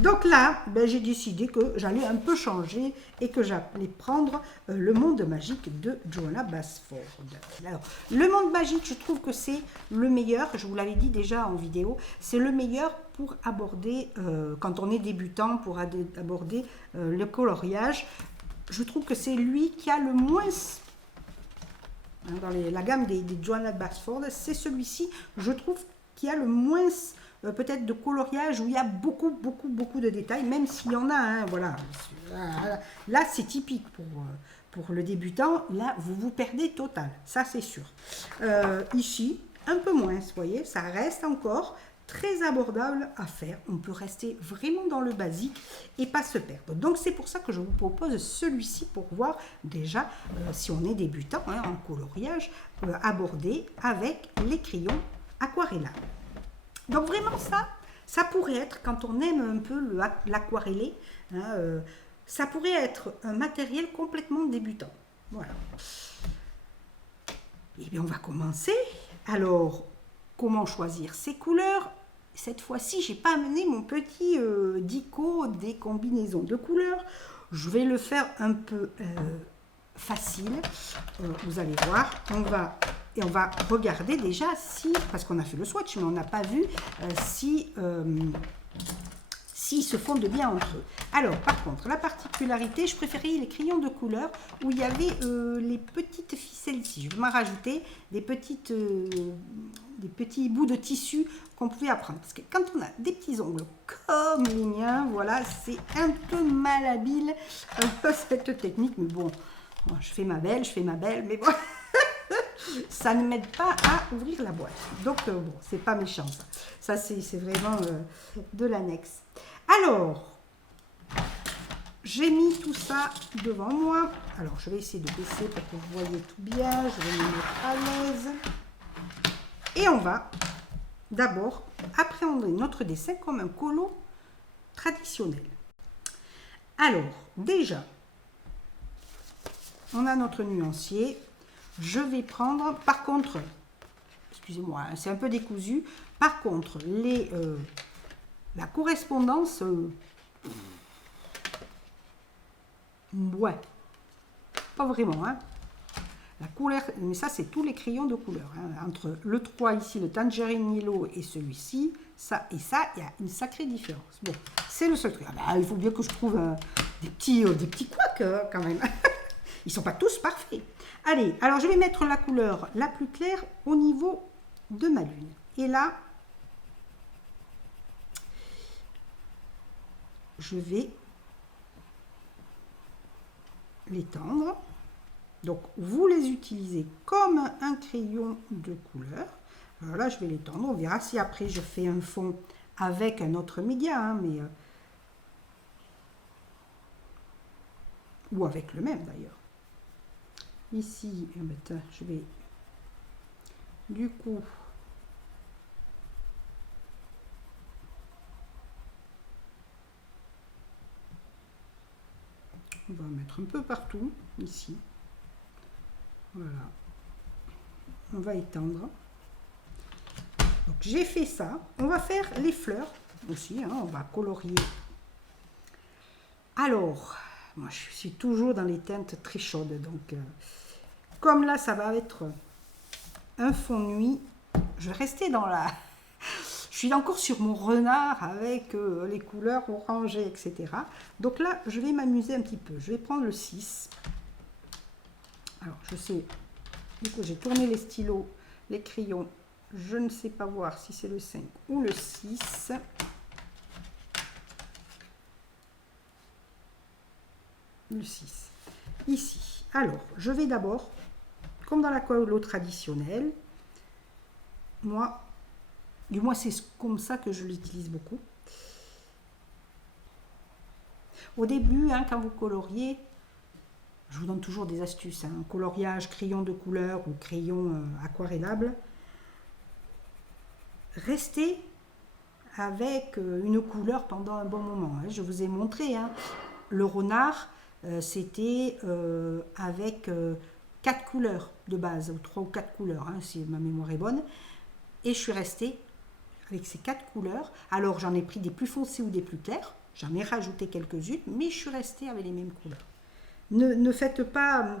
Donc là, ben, j'ai décidé que j'allais un peu changer et que j'allais prendre le monde magique de Johanna Basford. Alors, le monde magique, je trouve que c'est le meilleur, je vous l'avais dit déjà en vidéo, c'est le meilleur pour aborder, quand on est débutant, pour aborder le coloriage. Je trouve que c'est lui qui a le moins, dans la gamme des Johanna Basford, c'est celui-ci, je trouve, qui a le moins peut-être de coloriage où il y a beaucoup de détails, même s'il y en a, hein, voilà. Là, c'est typique pour le débutant. Là, vous vous perdez total, ça c'est sûr. Ici, un peu moins, vous voyez, ça reste encore très abordable à faire. On peut rester vraiment dans le basique et pas se perdre. Donc, c'est pour ça que je vous propose celui-ci pour voir déjà, si on est débutant hein, en coloriage, aborder avec les crayons aquarellables. Donc vraiment ça pourrait être, quand on aime un peu l'aquarellé, hein, ça pourrait être un matériel complètement débutant. Voilà. Et bien on va commencer. Alors, comment choisir ces couleurs? Cette fois-ci, je n'ai pas amené mon petit dico des combinaisons de couleurs. Je vais le faire un peu facile. Vous allez voir, on va regarder déjà si, parce qu'on a fait le swatch, mais on n'a pas vu s'ils se fondent bien entre eux. Alors, par contre, la particularité, je préférais les crayons de couleur où il y avait les petites ficelles ici. Je vais m'en rajouter des petits bouts de tissu qu'on pouvait apprendre. Parce que quand on a des petits ongles comme les miens, voilà, c'est un peu malhabile cette technique, mais bon, je fais ma belle, mais bon... ça ne m'aide pas à ouvrir la boîte. Donc, bon, c'est pas méchant, ça. Ça, c'est vraiment de l'annexe. Alors, j'ai mis tout ça devant moi. Alors, je vais essayer de baisser pour que vous voyez tout bien. Je vais me mettre à l'aise. Et on va d'abord appréhender notre dessin comme un colo traditionnel. Alors, déjà, on a notre nuancier. Je vais prendre, par contre, excusez-moi, c'est un peu décousu, par contre, la correspondance, ouais, pas vraiment, hein. La couleur, mais ça, c'est tous les crayons de couleur, hein. Entre le 3 ici, le Tangerine Yellow et celui-ci, ça et ça, il y a une sacrée différence. Bon, c'est le seul truc. Ah bah, il faut bien que je trouve des petits couacs, quand même. Ils ne sont pas tous parfaits. Allez, alors je vais mettre la couleur la plus claire au niveau de ma lune. Et là, je vais l'étendre. Donc, vous les utilisez comme un crayon de couleur. Alors là, je vais l'étendre. On verra si après je fais un fond avec un autre média, hein, mais ou avec le même d'ailleurs. Ici, je vais du coup on va en mettre un peu partout ici. Voilà. On va étendre. Donc j'ai fait ça. On va faire les fleurs aussi, hein, on va colorier. Alors, moi je suis toujours dans les teintes très chaudes, donc comme là, ça va être un fond nuit, je vais rester dans la... Je suis encore sur mon renard avec les couleurs orangées, etc. Donc là, je vais m'amuser un petit peu. Je vais prendre le 6. Alors, je sais, du coup, j'ai tourné les stylos, les crayons. Je ne sais pas voir si c'est le 5 ou le 6. Le 6. Ici. Alors, je vais d'abord... Comme dans la colo traditionnelle, moi, du moins c'est comme ça que je l'utilise beaucoup. Au début, hein, quand vous coloriez, je vous donne toujours des astuces, hein, coloriage, crayon de couleur ou crayon aquarellable. Restez avec une couleur pendant un bon moment. Hein. Je vous ai montré, hein, le renard, c'était avec... 4 couleurs de base, ou 3 ou 4 couleurs, hein, si ma mémoire est bonne. Et je suis restée avec ces 4 couleurs. Alors, j'en ai pris des plus foncés ou des plus clairs. J'en ai rajouté quelques-unes, mais je suis restée avec les mêmes couleurs. Ne faites pas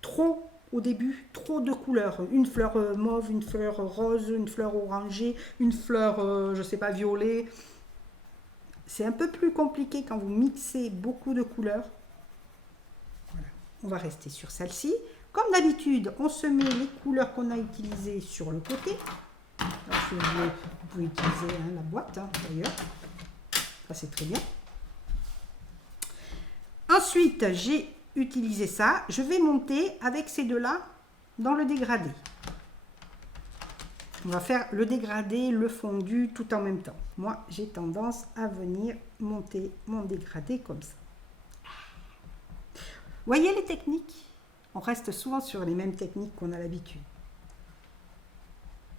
trop au début, trop de couleurs. Une fleur mauve, une fleur rose, une fleur orangée, une fleur, je ne sais pas, violet. C'est un peu plus compliqué quand vous mixez beaucoup de couleurs. Voilà. On va rester sur celle-ci. Comme d'habitude, on se met les couleurs qu'on a utilisées sur le côté. Alors, vous pouvez utiliser la boîte, d'ailleurs. Ça, c'est très bien. Ensuite, j'ai utilisé ça. Je vais monter avec ces deux-là dans le dégradé. On va faire le dégradé, le fondu, tout en même temps. Moi, j'ai tendance à venir monter mon dégradé comme ça. Voyez les techniques? On reste souvent sur les mêmes techniques qu'on a l'habitude.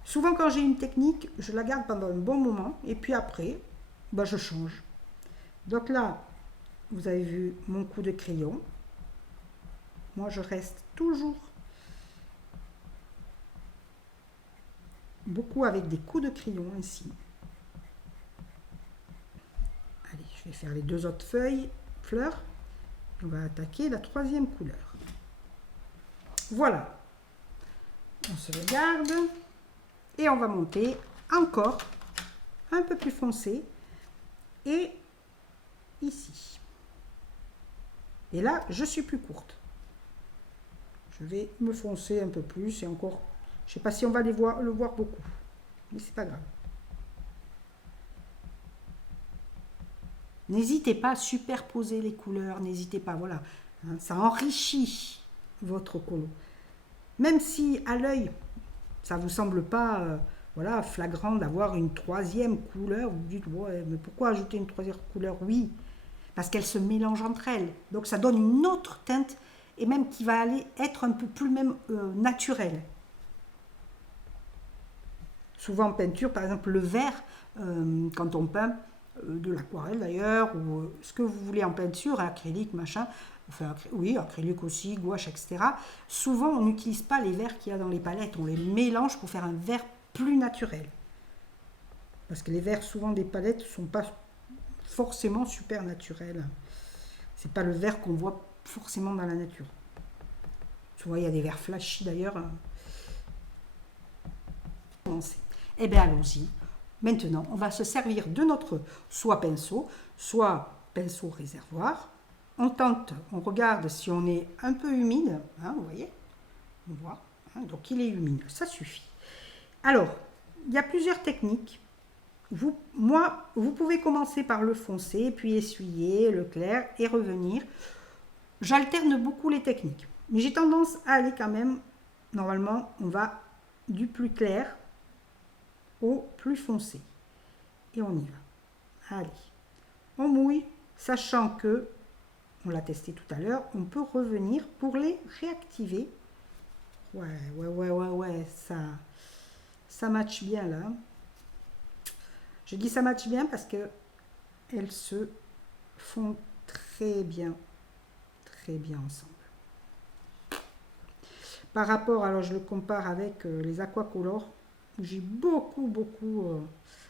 Souvent, quand j'ai une technique, je la garde pendant un bon moment. Et puis après, je change. Donc là, vous avez vu mon coup de crayon. Moi, je reste toujours beaucoup avec des coups de crayon ici. Allez, je vais faire les deux autres fleurs. On va attaquer la troisième couleur. Voilà. On se regarde. Et on va monter encore un peu plus foncé. Et ici. Et là, je suis plus courte. Je vais me foncer un peu plus et encore, je ne sais pas si on va le voir beaucoup, mais c'est pas grave. N'hésitez pas à superposer les couleurs, n'hésitez pas, voilà, ça enrichit votre colo. Même si à l'œil, ça ne vous semble pas voilà, flagrant d'avoir une troisième couleur, vous dites, ouais, mais pourquoi ajouter une troisième couleur? Oui, parce qu'elles se mélangent entre elles, donc ça donne une autre teinte et même qui va aller être un peu plus même naturelle. Souvent en peinture, par exemple le vert, quand on peint de l'aquarelle d'ailleurs, ou ce que vous voulez en peinture, acrylique, machin, enfin oui, acrylique aussi, gouache, etc. Souvent on n'utilise pas les verts qu'il y a dans les palettes, on les mélange pour faire un vert plus naturel. Parce que les verts souvent des palettes ne sont pas forcément super naturels. C'est pas le vert qu'on voit forcément dans la nature. Souvent, il y a des verres flashy d'ailleurs. Eh bien, allons-y. Maintenant, on va se servir de notre soit pinceau réservoir. On tente, on regarde si on est un peu humide. Vous voyez? On voit. Donc, il est humide. Ça suffit. Alors, il y a plusieurs techniques. Vous pouvez commencer par le foncé, puis essuyer le clair et revenir. J'alterne beaucoup les techniques, mais j'ai tendance à aller quand même, normalement, on va du plus clair au plus foncé. Et on y va. Allez, on mouille, sachant que, on l'a testé tout à l'heure, on peut revenir pour les réactiver. Ouais, ça match bien là. Je dis ça match bien parce que elles se font très bien ensemble. Par rapport, alors je le compare avec les aquacolors, où j'ai beaucoup,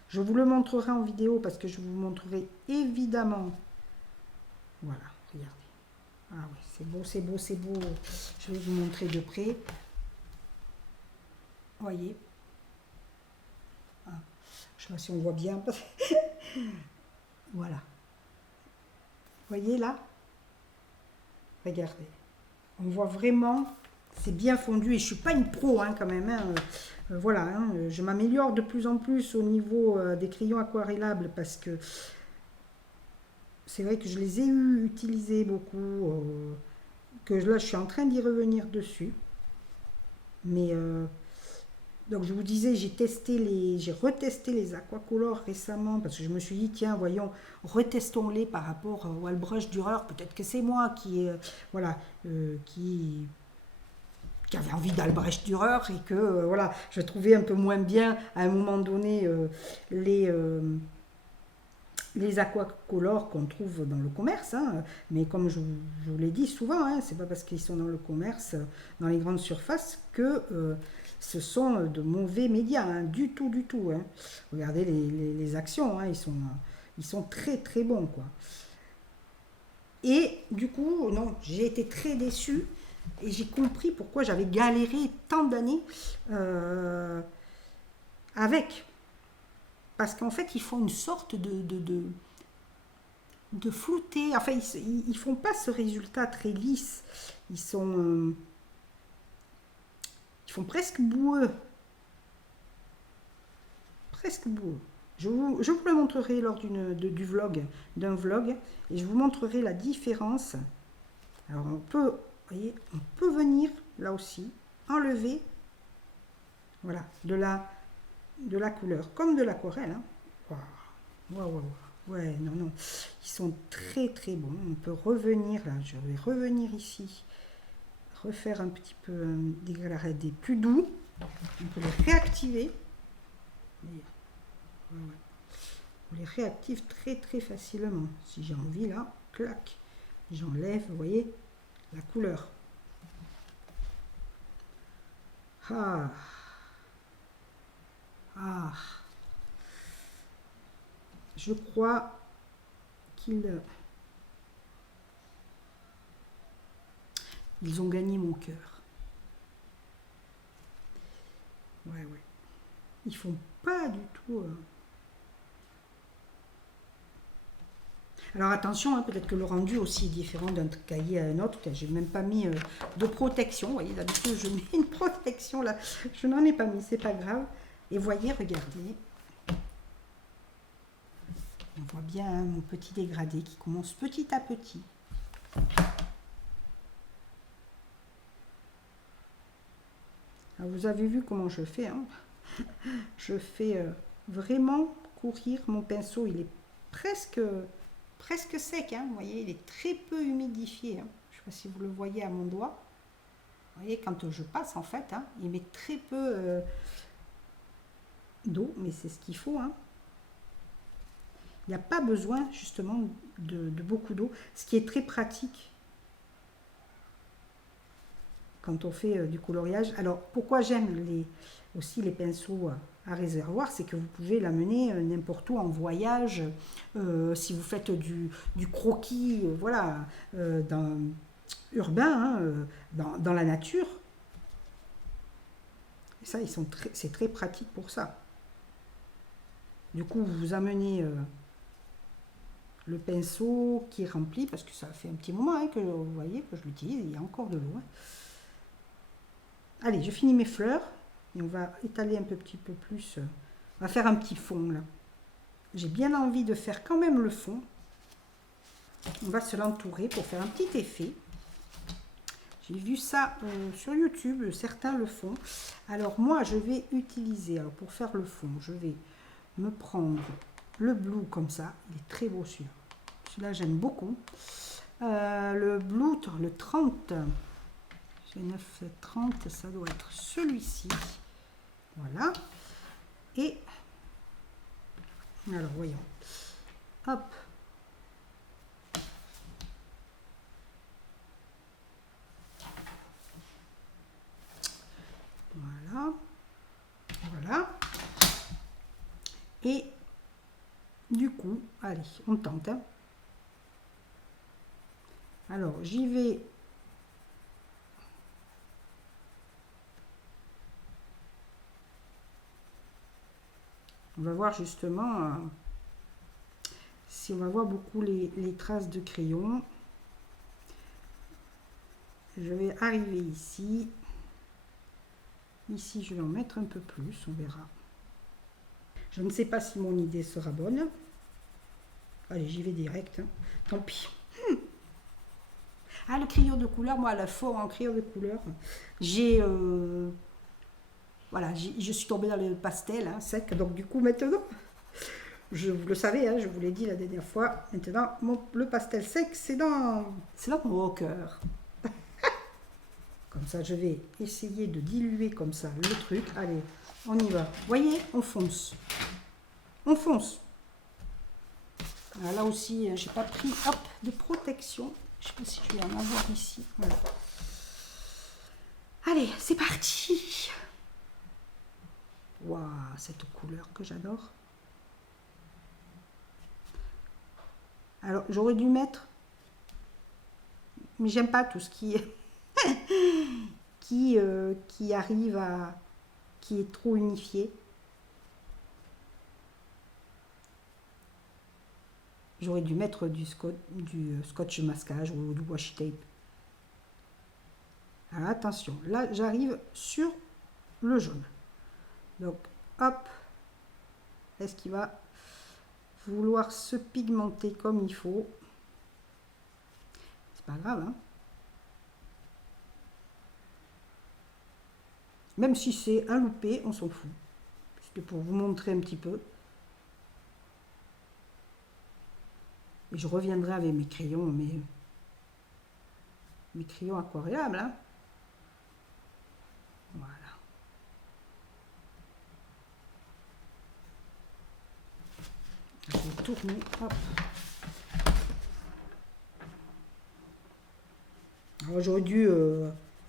je vous le montrerai en vidéo parce que je vous montrerai évidemment. Voilà, regardez. Ah oui, c'est beau. Je vais vous montrer de près. Voyez. Je ne sais pas si on voit bien. Voilà. Voyez là? Regardez. On voit vraiment, c'est bien fondu. Et je ne suis pas une pro quand même. Voilà, je m'améliore de plus en plus au niveau des crayons aquarellables parce que c'est vrai que je les ai utilisés beaucoup. Que là, je suis en train d'y revenir dessus. Mais... donc je vous disais, j'ai retesté les aquacolors récemment parce que je me suis dit, tiens, voyons, retestons-les par rapport au Albrecht Dürer. Peut-être que c'est moi qui avait envie d'Albrecht Dürer et que voilà, je trouvais un peu moins bien à un moment donné les aquacolors qu'on trouve dans le commerce, mais comme je vous l'ai dit souvent, c'est pas parce qu'ils sont dans le commerce, dans les grandes surfaces, que ce sont de mauvais médias, du tout. Regardez les actions, Ils sont très très bons, quoi. Et du coup, non, j'ai été très déçue et j'ai compris pourquoi j'avais galéré tant d'années avec. Parce qu'en fait, ils font une sorte de flouté. Enfin, ils font pas ce résultat très lisse. Ils sont... ils font presque boueux. Presque boueux. Je vous le montrerai lors du vlog, d'un vlog, et je vous montrerai la différence. Alors on peut, vous voyez, on peut venir là aussi enlever, voilà, de la couleur, comme de l'aquarelle. Hein. Waouh, waouh, waouh. Ouais, non, non, ils sont très très bons. On peut revenir là, je vais revenir ici, refaire un petit peu des dégradés plus doux. On peut les réactiver. Ouais, ouais. On les réactive très très facilement. Si j'ai envie là, clac, j'enlève, vous voyez, la couleur. Ah, ah. Je crois ils ont gagné mon cœur. Ouais, ouais. Ils font pas du tout. Alors attention, hein, peut-être que le rendu aussi est différent d'un cahier à un autre. J'ai même pas mis de protection. Vous voyez, d'habitude je mets une protection là. Je n'en ai pas mis, c'est pas grave. Et voyez, regardez. On voit bien hein, mon petit dégradé qui commence petit à petit. Alors, vous avez vu comment je fais. Hein. Je fais vraiment courir mon pinceau. Il est presque sec. Hein. Vous voyez, il est très peu humidifié. Hein. Je ne sais pas si vous le voyez à mon doigt. Vous voyez, quand je passe, en fait, hein, il met très peu d'eau, mais c'est ce qu'il faut. Hein. Il n'y a pas besoin, justement, de beaucoup d'eau, ce qui est très pratique quand on fait du coloriage. Alors, pourquoi j'aime aussi les pinceaux à réservoir, c'est que vous pouvez l'amener n'importe où en voyage, si vous faites du croquis, voilà, urbain, hein, dans la nature. Et ça, c'est très pratique pour ça. Du coup, vous amenez le pinceau qui est rempli, parce que ça fait un petit moment hein, que vous voyez que je l'utilise, il y a encore de l'eau. Hein. Allez, je finis mes fleurs et on va étaler un petit peu plus. On va faire un petit fond là. J'ai bien envie de faire quand même le fond. On va se l'entourer pour faire un petit effet. J'ai vu ça sur YouTube, certains le font. Alors moi, je vais utiliser, alors pour faire le fond, je vais me prendre le blue comme ça. Il est très beau celui-là. Celui-là, j'aime beaucoup. Le blue, le 30. J'ai 9,30, ça doit être celui-ci. Voilà. Et, alors voyons. Hop. Voilà. Voilà. Et du coup, allez, on tente. Hein. Alors, j'y vais. On va voir justement si on va voir beaucoup les traces de crayon. Je vais arriver ici. Ici, je vais en mettre un peu plus, on verra. Je ne sais pas si mon idée sera bonne. Allez, j'y vais direct. Hein. Tant pis. Ah, le crayon de couleur, moi, la fond en crayon de couleur, j'ai... voilà, je suis tombée dans le pastel hein, sec. Donc, du coup, maintenant, vous le savez, hein, je vous l'ai dit la dernière fois, maintenant, le pastel sec, c'est dans mon cœur. Comme ça, je vais essayer de diluer comme ça le truc. Allez, on y va. Vous voyez, on fonce. On fonce. Alors là aussi, j'ai pas pris de protection. Je ne sais pas si je vais en avoir ici. Voilà. Allez, c'est parti. Waouh, cette couleur que j'adore. Alors, j'aurais dû mettre... Mais j'aime pas tout ce qui... qui arrive à... qui est trop unifié. J'aurais dû mettre du scotch masquage ou du washi tape. Alors, attention, là j'arrive sur le jaune. Donc, hop, est-ce qu'il va vouloir se pigmenter comme il faut? C'est pas grave, hein. Même si c'est un loupé, on s'en fout. C'était pour vous montrer un petit peu. Et je reviendrai avec mes crayons, mes crayons aquarellables, hein. Voilà. Je vais tourner, hop. Alors j'aurais dû,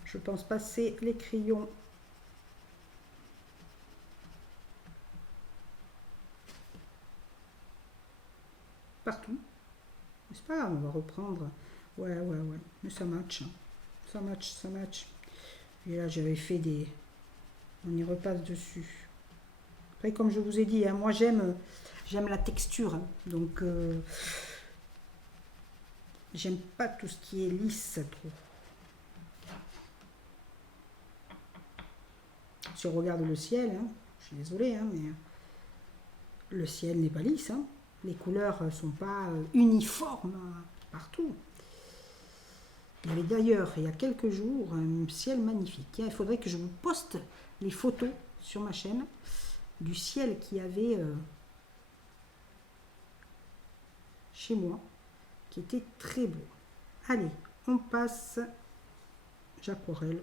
je pense, passer les crayons partout. C'est pas grave, on va reprendre. Ouais, mais ça match, hein. Ça match. Et là, j'avais fait des... On y repasse dessus. Après, comme je vous ai dit, hein, moi, j'aime la texture. Hein, donc, j'aime pas tout ce qui est lisse, trop. Si on regarde le ciel, hein, je suis désolée, hein, mais le ciel n'est pas lisse. Hein. Les couleurs ne sont pas uniformes partout. Il y avait d'ailleurs, il y a quelques jours, un ciel magnifique. Il faudrait que je vous poste les photos sur ma chaîne du ciel qu'il y avait chez moi, qui était très beau. Allez, on passe. J'aquarelle.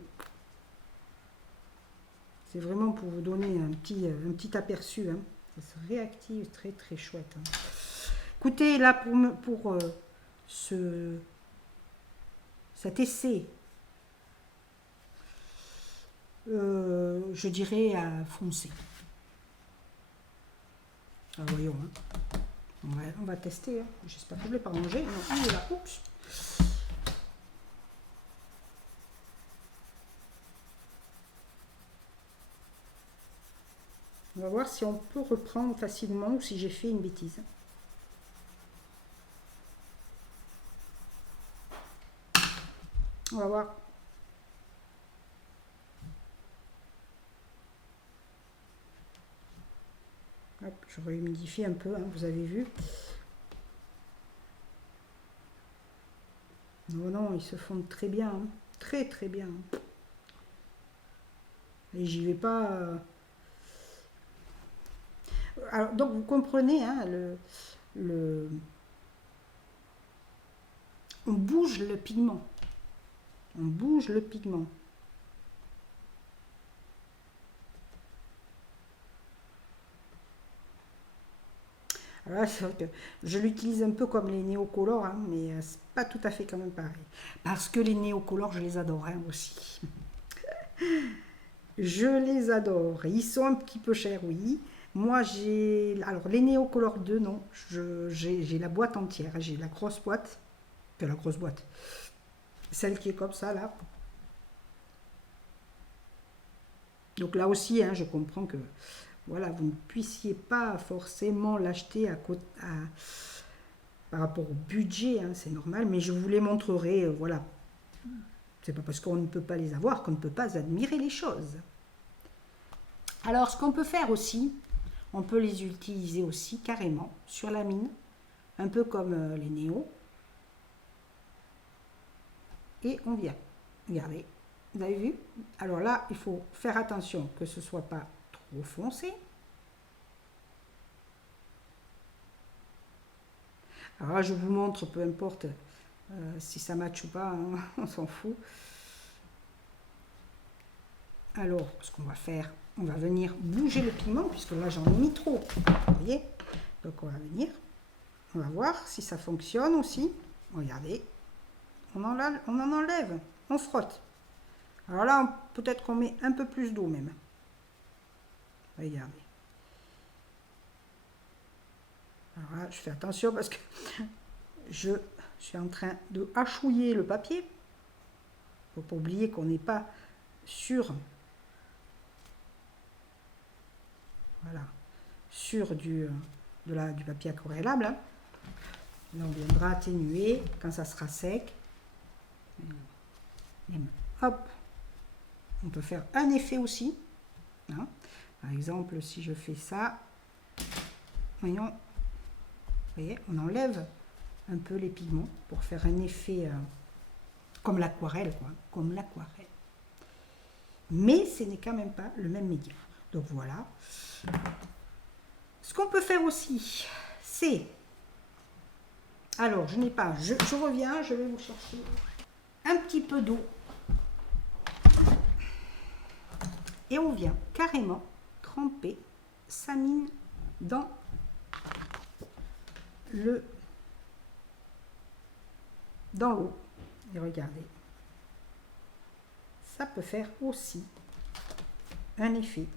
C'est vraiment pour vous donner un petit aperçu. Hein. Ça se réactive, très très chouette. Hein. Écoutez, là pour cet essai, je dirais à foncer. Ah, voyons. Hein. On va tester. Hein. J'espère que je ne l'ai pas rangé. Non, il est là. Oups. On va voir si on peut reprendre facilement ou si j'ai fait une bêtise. On va voir. Hop, je réhumidifie un peu, hein, vous avez vu. Non, ils se fondent très bien. Hein. Très très bien. Et j'y vais pas... Alors, donc vous comprenez, hein, on bouge le pigment. On bouge le pigment. Alors là, c'est vrai que je l'utilise un peu comme les néocolores, hein, mais c'est pas tout à fait quand même pareil. Parce que les néocolores, je les adore hein, aussi. Je les adore. Ils sont un petit peu chers, oui. Moi, j'ai... Alors, les néocolores 2, non. J'ai la boîte entière. J'ai la grosse boîte. Enfin, la grosse boîte. Celle qui est comme ça, là. Donc là aussi, hein, je comprends que voilà, vous ne puissiez pas forcément l'acheter par rapport au budget, hein, c'est normal, mais je vous les montrerai, voilà. C'est pas parce qu'on ne peut pas les avoir qu'on ne peut pas admirer les choses. Alors, ce qu'on peut faire aussi, on peut les utiliser aussi carrément sur la mine, un peu comme les néos. Et on vient. Regardez, vous avez vu? Alors là, il faut faire attention que ce ne soit pas trop foncé. Alors là, je vous montre, peu importe si ça matche ou pas, hein, on s'en fout. Alors, ce qu'on va faire, on va venir bouger le pigment, puisque là, j'en ai mis trop. Vous voyez? Donc, on va venir, on va voir si ça fonctionne aussi. Regardez, on en enlève, on frotte. Alors là, peut-être qu'on met un peu plus d'eau même. Regardez. Alors là, je fais attention parce que je suis en train de hachouiller le papier. Il ne faut pas oublier qu'on n'est pas sur, voilà, sur du papier aquarellable. Hein. Là, on viendra atténuer quand ça sera sec. Et hop, on peut faire un effet aussi. Hein. Par exemple, si je fais ça, voyons, vous voyez, on enlève un peu les pigments pour faire un effet comme l'aquarelle, quoi, comme l'aquarelle. Mais ce n'est quand même pas le même média. Donc voilà. Ce qu'on peut faire aussi, c'est... Alors, je n'ai pas... Je reviens, je vais vous chercher un petit peu d'eau. Et on vient carrément tremper sa mine dans l'eau. Et regardez. Ça peut faire aussi un effet.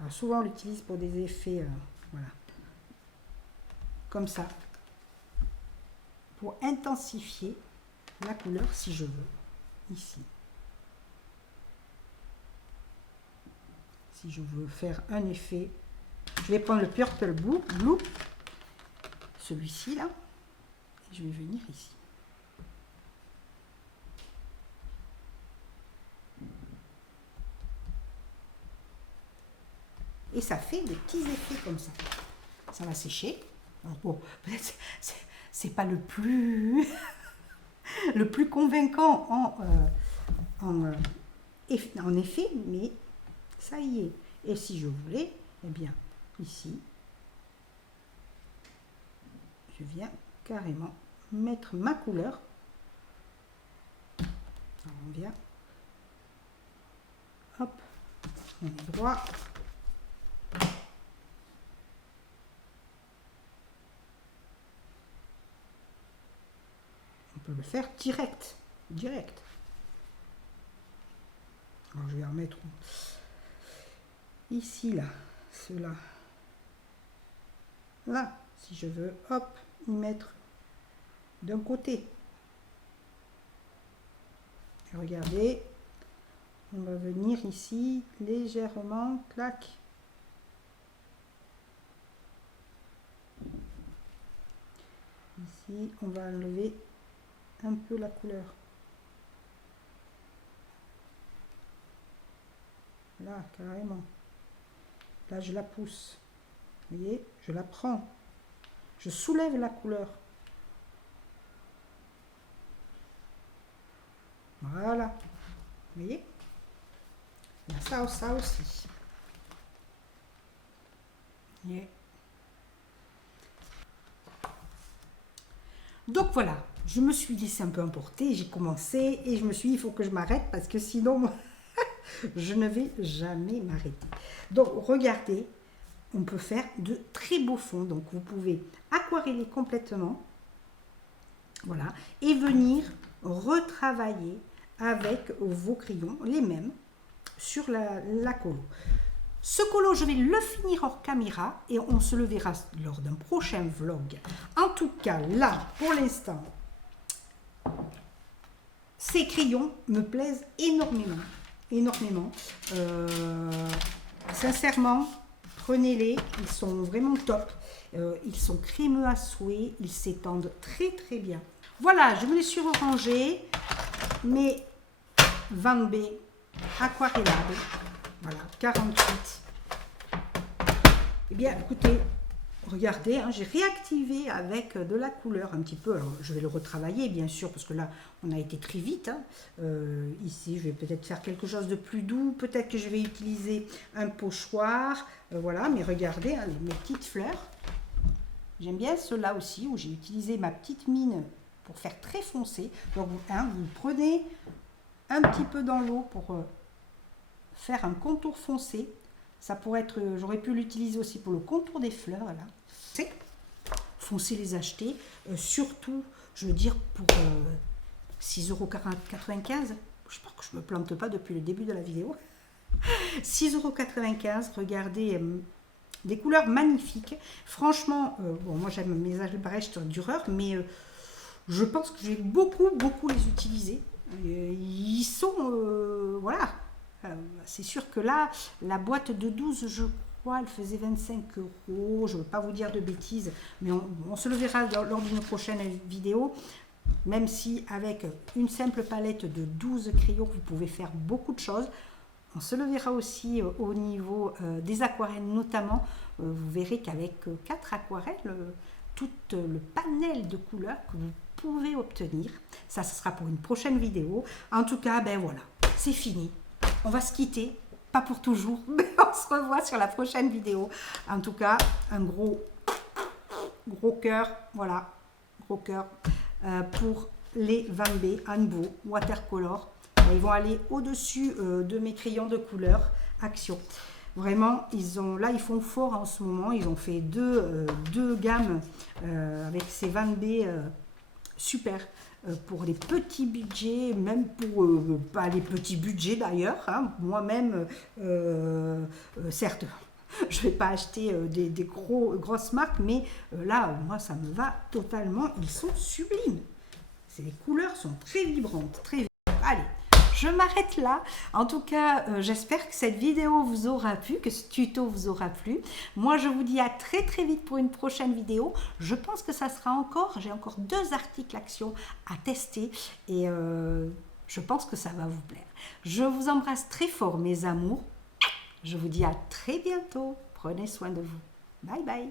Alors souvent on l'utilise pour des effets, voilà, comme ça, pour intensifier la couleur si je veux, ici. Si je veux faire un effet, je vais prendre le Purple Blue, celui-ci là, et je vais venir ici. Et ça fait des petits effets comme ça. Ça va sécher. Alors bon, peut-être c'est pas le plus le plus convaincant en effet, mais ça y est. Et si je voulais, eh bien, ici, je viens carrément mettre ma couleur. Alors on vient, hop, on est droit. On peut le faire direct. Alors je vais remettre ici, là, cela. Là, si je veux, hop, y mettre d'un côté. Et regardez, on va venir ici légèrement, clac. Ici, on va enlever un peu la couleur. Là, carrément. Là, je la pousse. Vous voyez, je la prends. Je soulève la couleur. Voilà. Vous voyez? Il y a ça aussi. Yeah. Donc voilà, je me suis laissé un peu emporter, j'ai commencé et je me suis dit, il faut que je m'arrête parce que sinon, je ne vais jamais m'arrêter. Donc regardez, on peut faire de très beaux fonds. Donc vous pouvez aquareller complètement, voilà, et venir retravailler avec vos crayons, les mêmes, sur la colo. Ce colo, je vais le finir hors caméra et on se le verra lors d'un prochain vlog. En tout cas, là, pour l'instant, ces crayons me plaisent énormément. Sincèrement, prenez-les, ils sont vraiment top. Ils sont crémeux à souhait, ils s'étendent très bien. Voilà, je me les suis rangés, mes Van B aquarellables. Voilà, 48. Eh bien, écoutez, regardez, hein, j'ai réactivé avec de la couleur un petit peu. Alors, je vais le retravailler, bien sûr, parce que là, on a été très vite. Hein. Ici, je vais peut-être faire quelque chose de plus doux. Peut-être que je vais utiliser un pochoir. Voilà, mais regardez, hein, mes petites fleurs. J'aime bien ceux-là aussi, où j'ai utilisé ma petite mine pour faire très foncé. Donc, hein, vous prenez un petit peu dans l'eau pour... faire un contour foncé, ça pourrait être, j'aurais pu l'utiliser aussi pour le contour des fleurs, là. C'est foncé, les acheter, surtout, je veux dire, pour 6,95 €, j'espère que je ne me plante pas depuis le début de la vidéo, 6,95 €, regardez, Des couleurs magnifiques. Franchement, bon, moi j'aime mes Albrecht Dürer, mais je pense que je vais beaucoup les utiliser. Ils sont, voilà. C'est sûr que là, la boîte de 12, je crois, elle faisait 25 €. Je ne veux pas vous dire de bêtises, mais on se le verra lors d'une prochaine vidéo. Même si avec une simple palette de 12 crayons, vous pouvez faire beaucoup de choses. On se le verra aussi au niveau des aquarelles notamment. Vous verrez qu'avec 4 aquarelles, tout le panel de couleurs que vous pouvez obtenir. Ça, ce sera pour une prochaine vidéo. En tout cas, ben voilà, c'est fini. On va se quitter, pas pour toujours, mais on se revoit sur la prochaine vidéo. En tout cas, un gros cœur, voilà, gros cœur pour les 20B Anbo Watercolor. Ils vont aller au-dessus de mes crayons de couleur Action. Vraiment, ils font fort en ce moment. Ils ont fait deux gammes avec ces 20B super pour les petits budgets, même pour pas les petits budgets d'ailleurs. Hein. Moi-même, certes, je ne vais pas acheter des grosses marques, mais là, moi, ça me va totalement. Ils sont sublimes. Les couleurs sont très vibrantes, très vivantes. Allez, je m'arrête là. En tout cas, j'espère que cette vidéo vous aura plu, que ce tuto vous aura plu. Moi, je vous dis à très vite pour une prochaine vidéo. Je pense que ça sera j'ai encore 2 articles Action à tester et je pense que ça va vous plaire. Je vous embrasse très fort, mes amours. Je vous dis à très bientôt. Prenez soin de vous. Bye bye.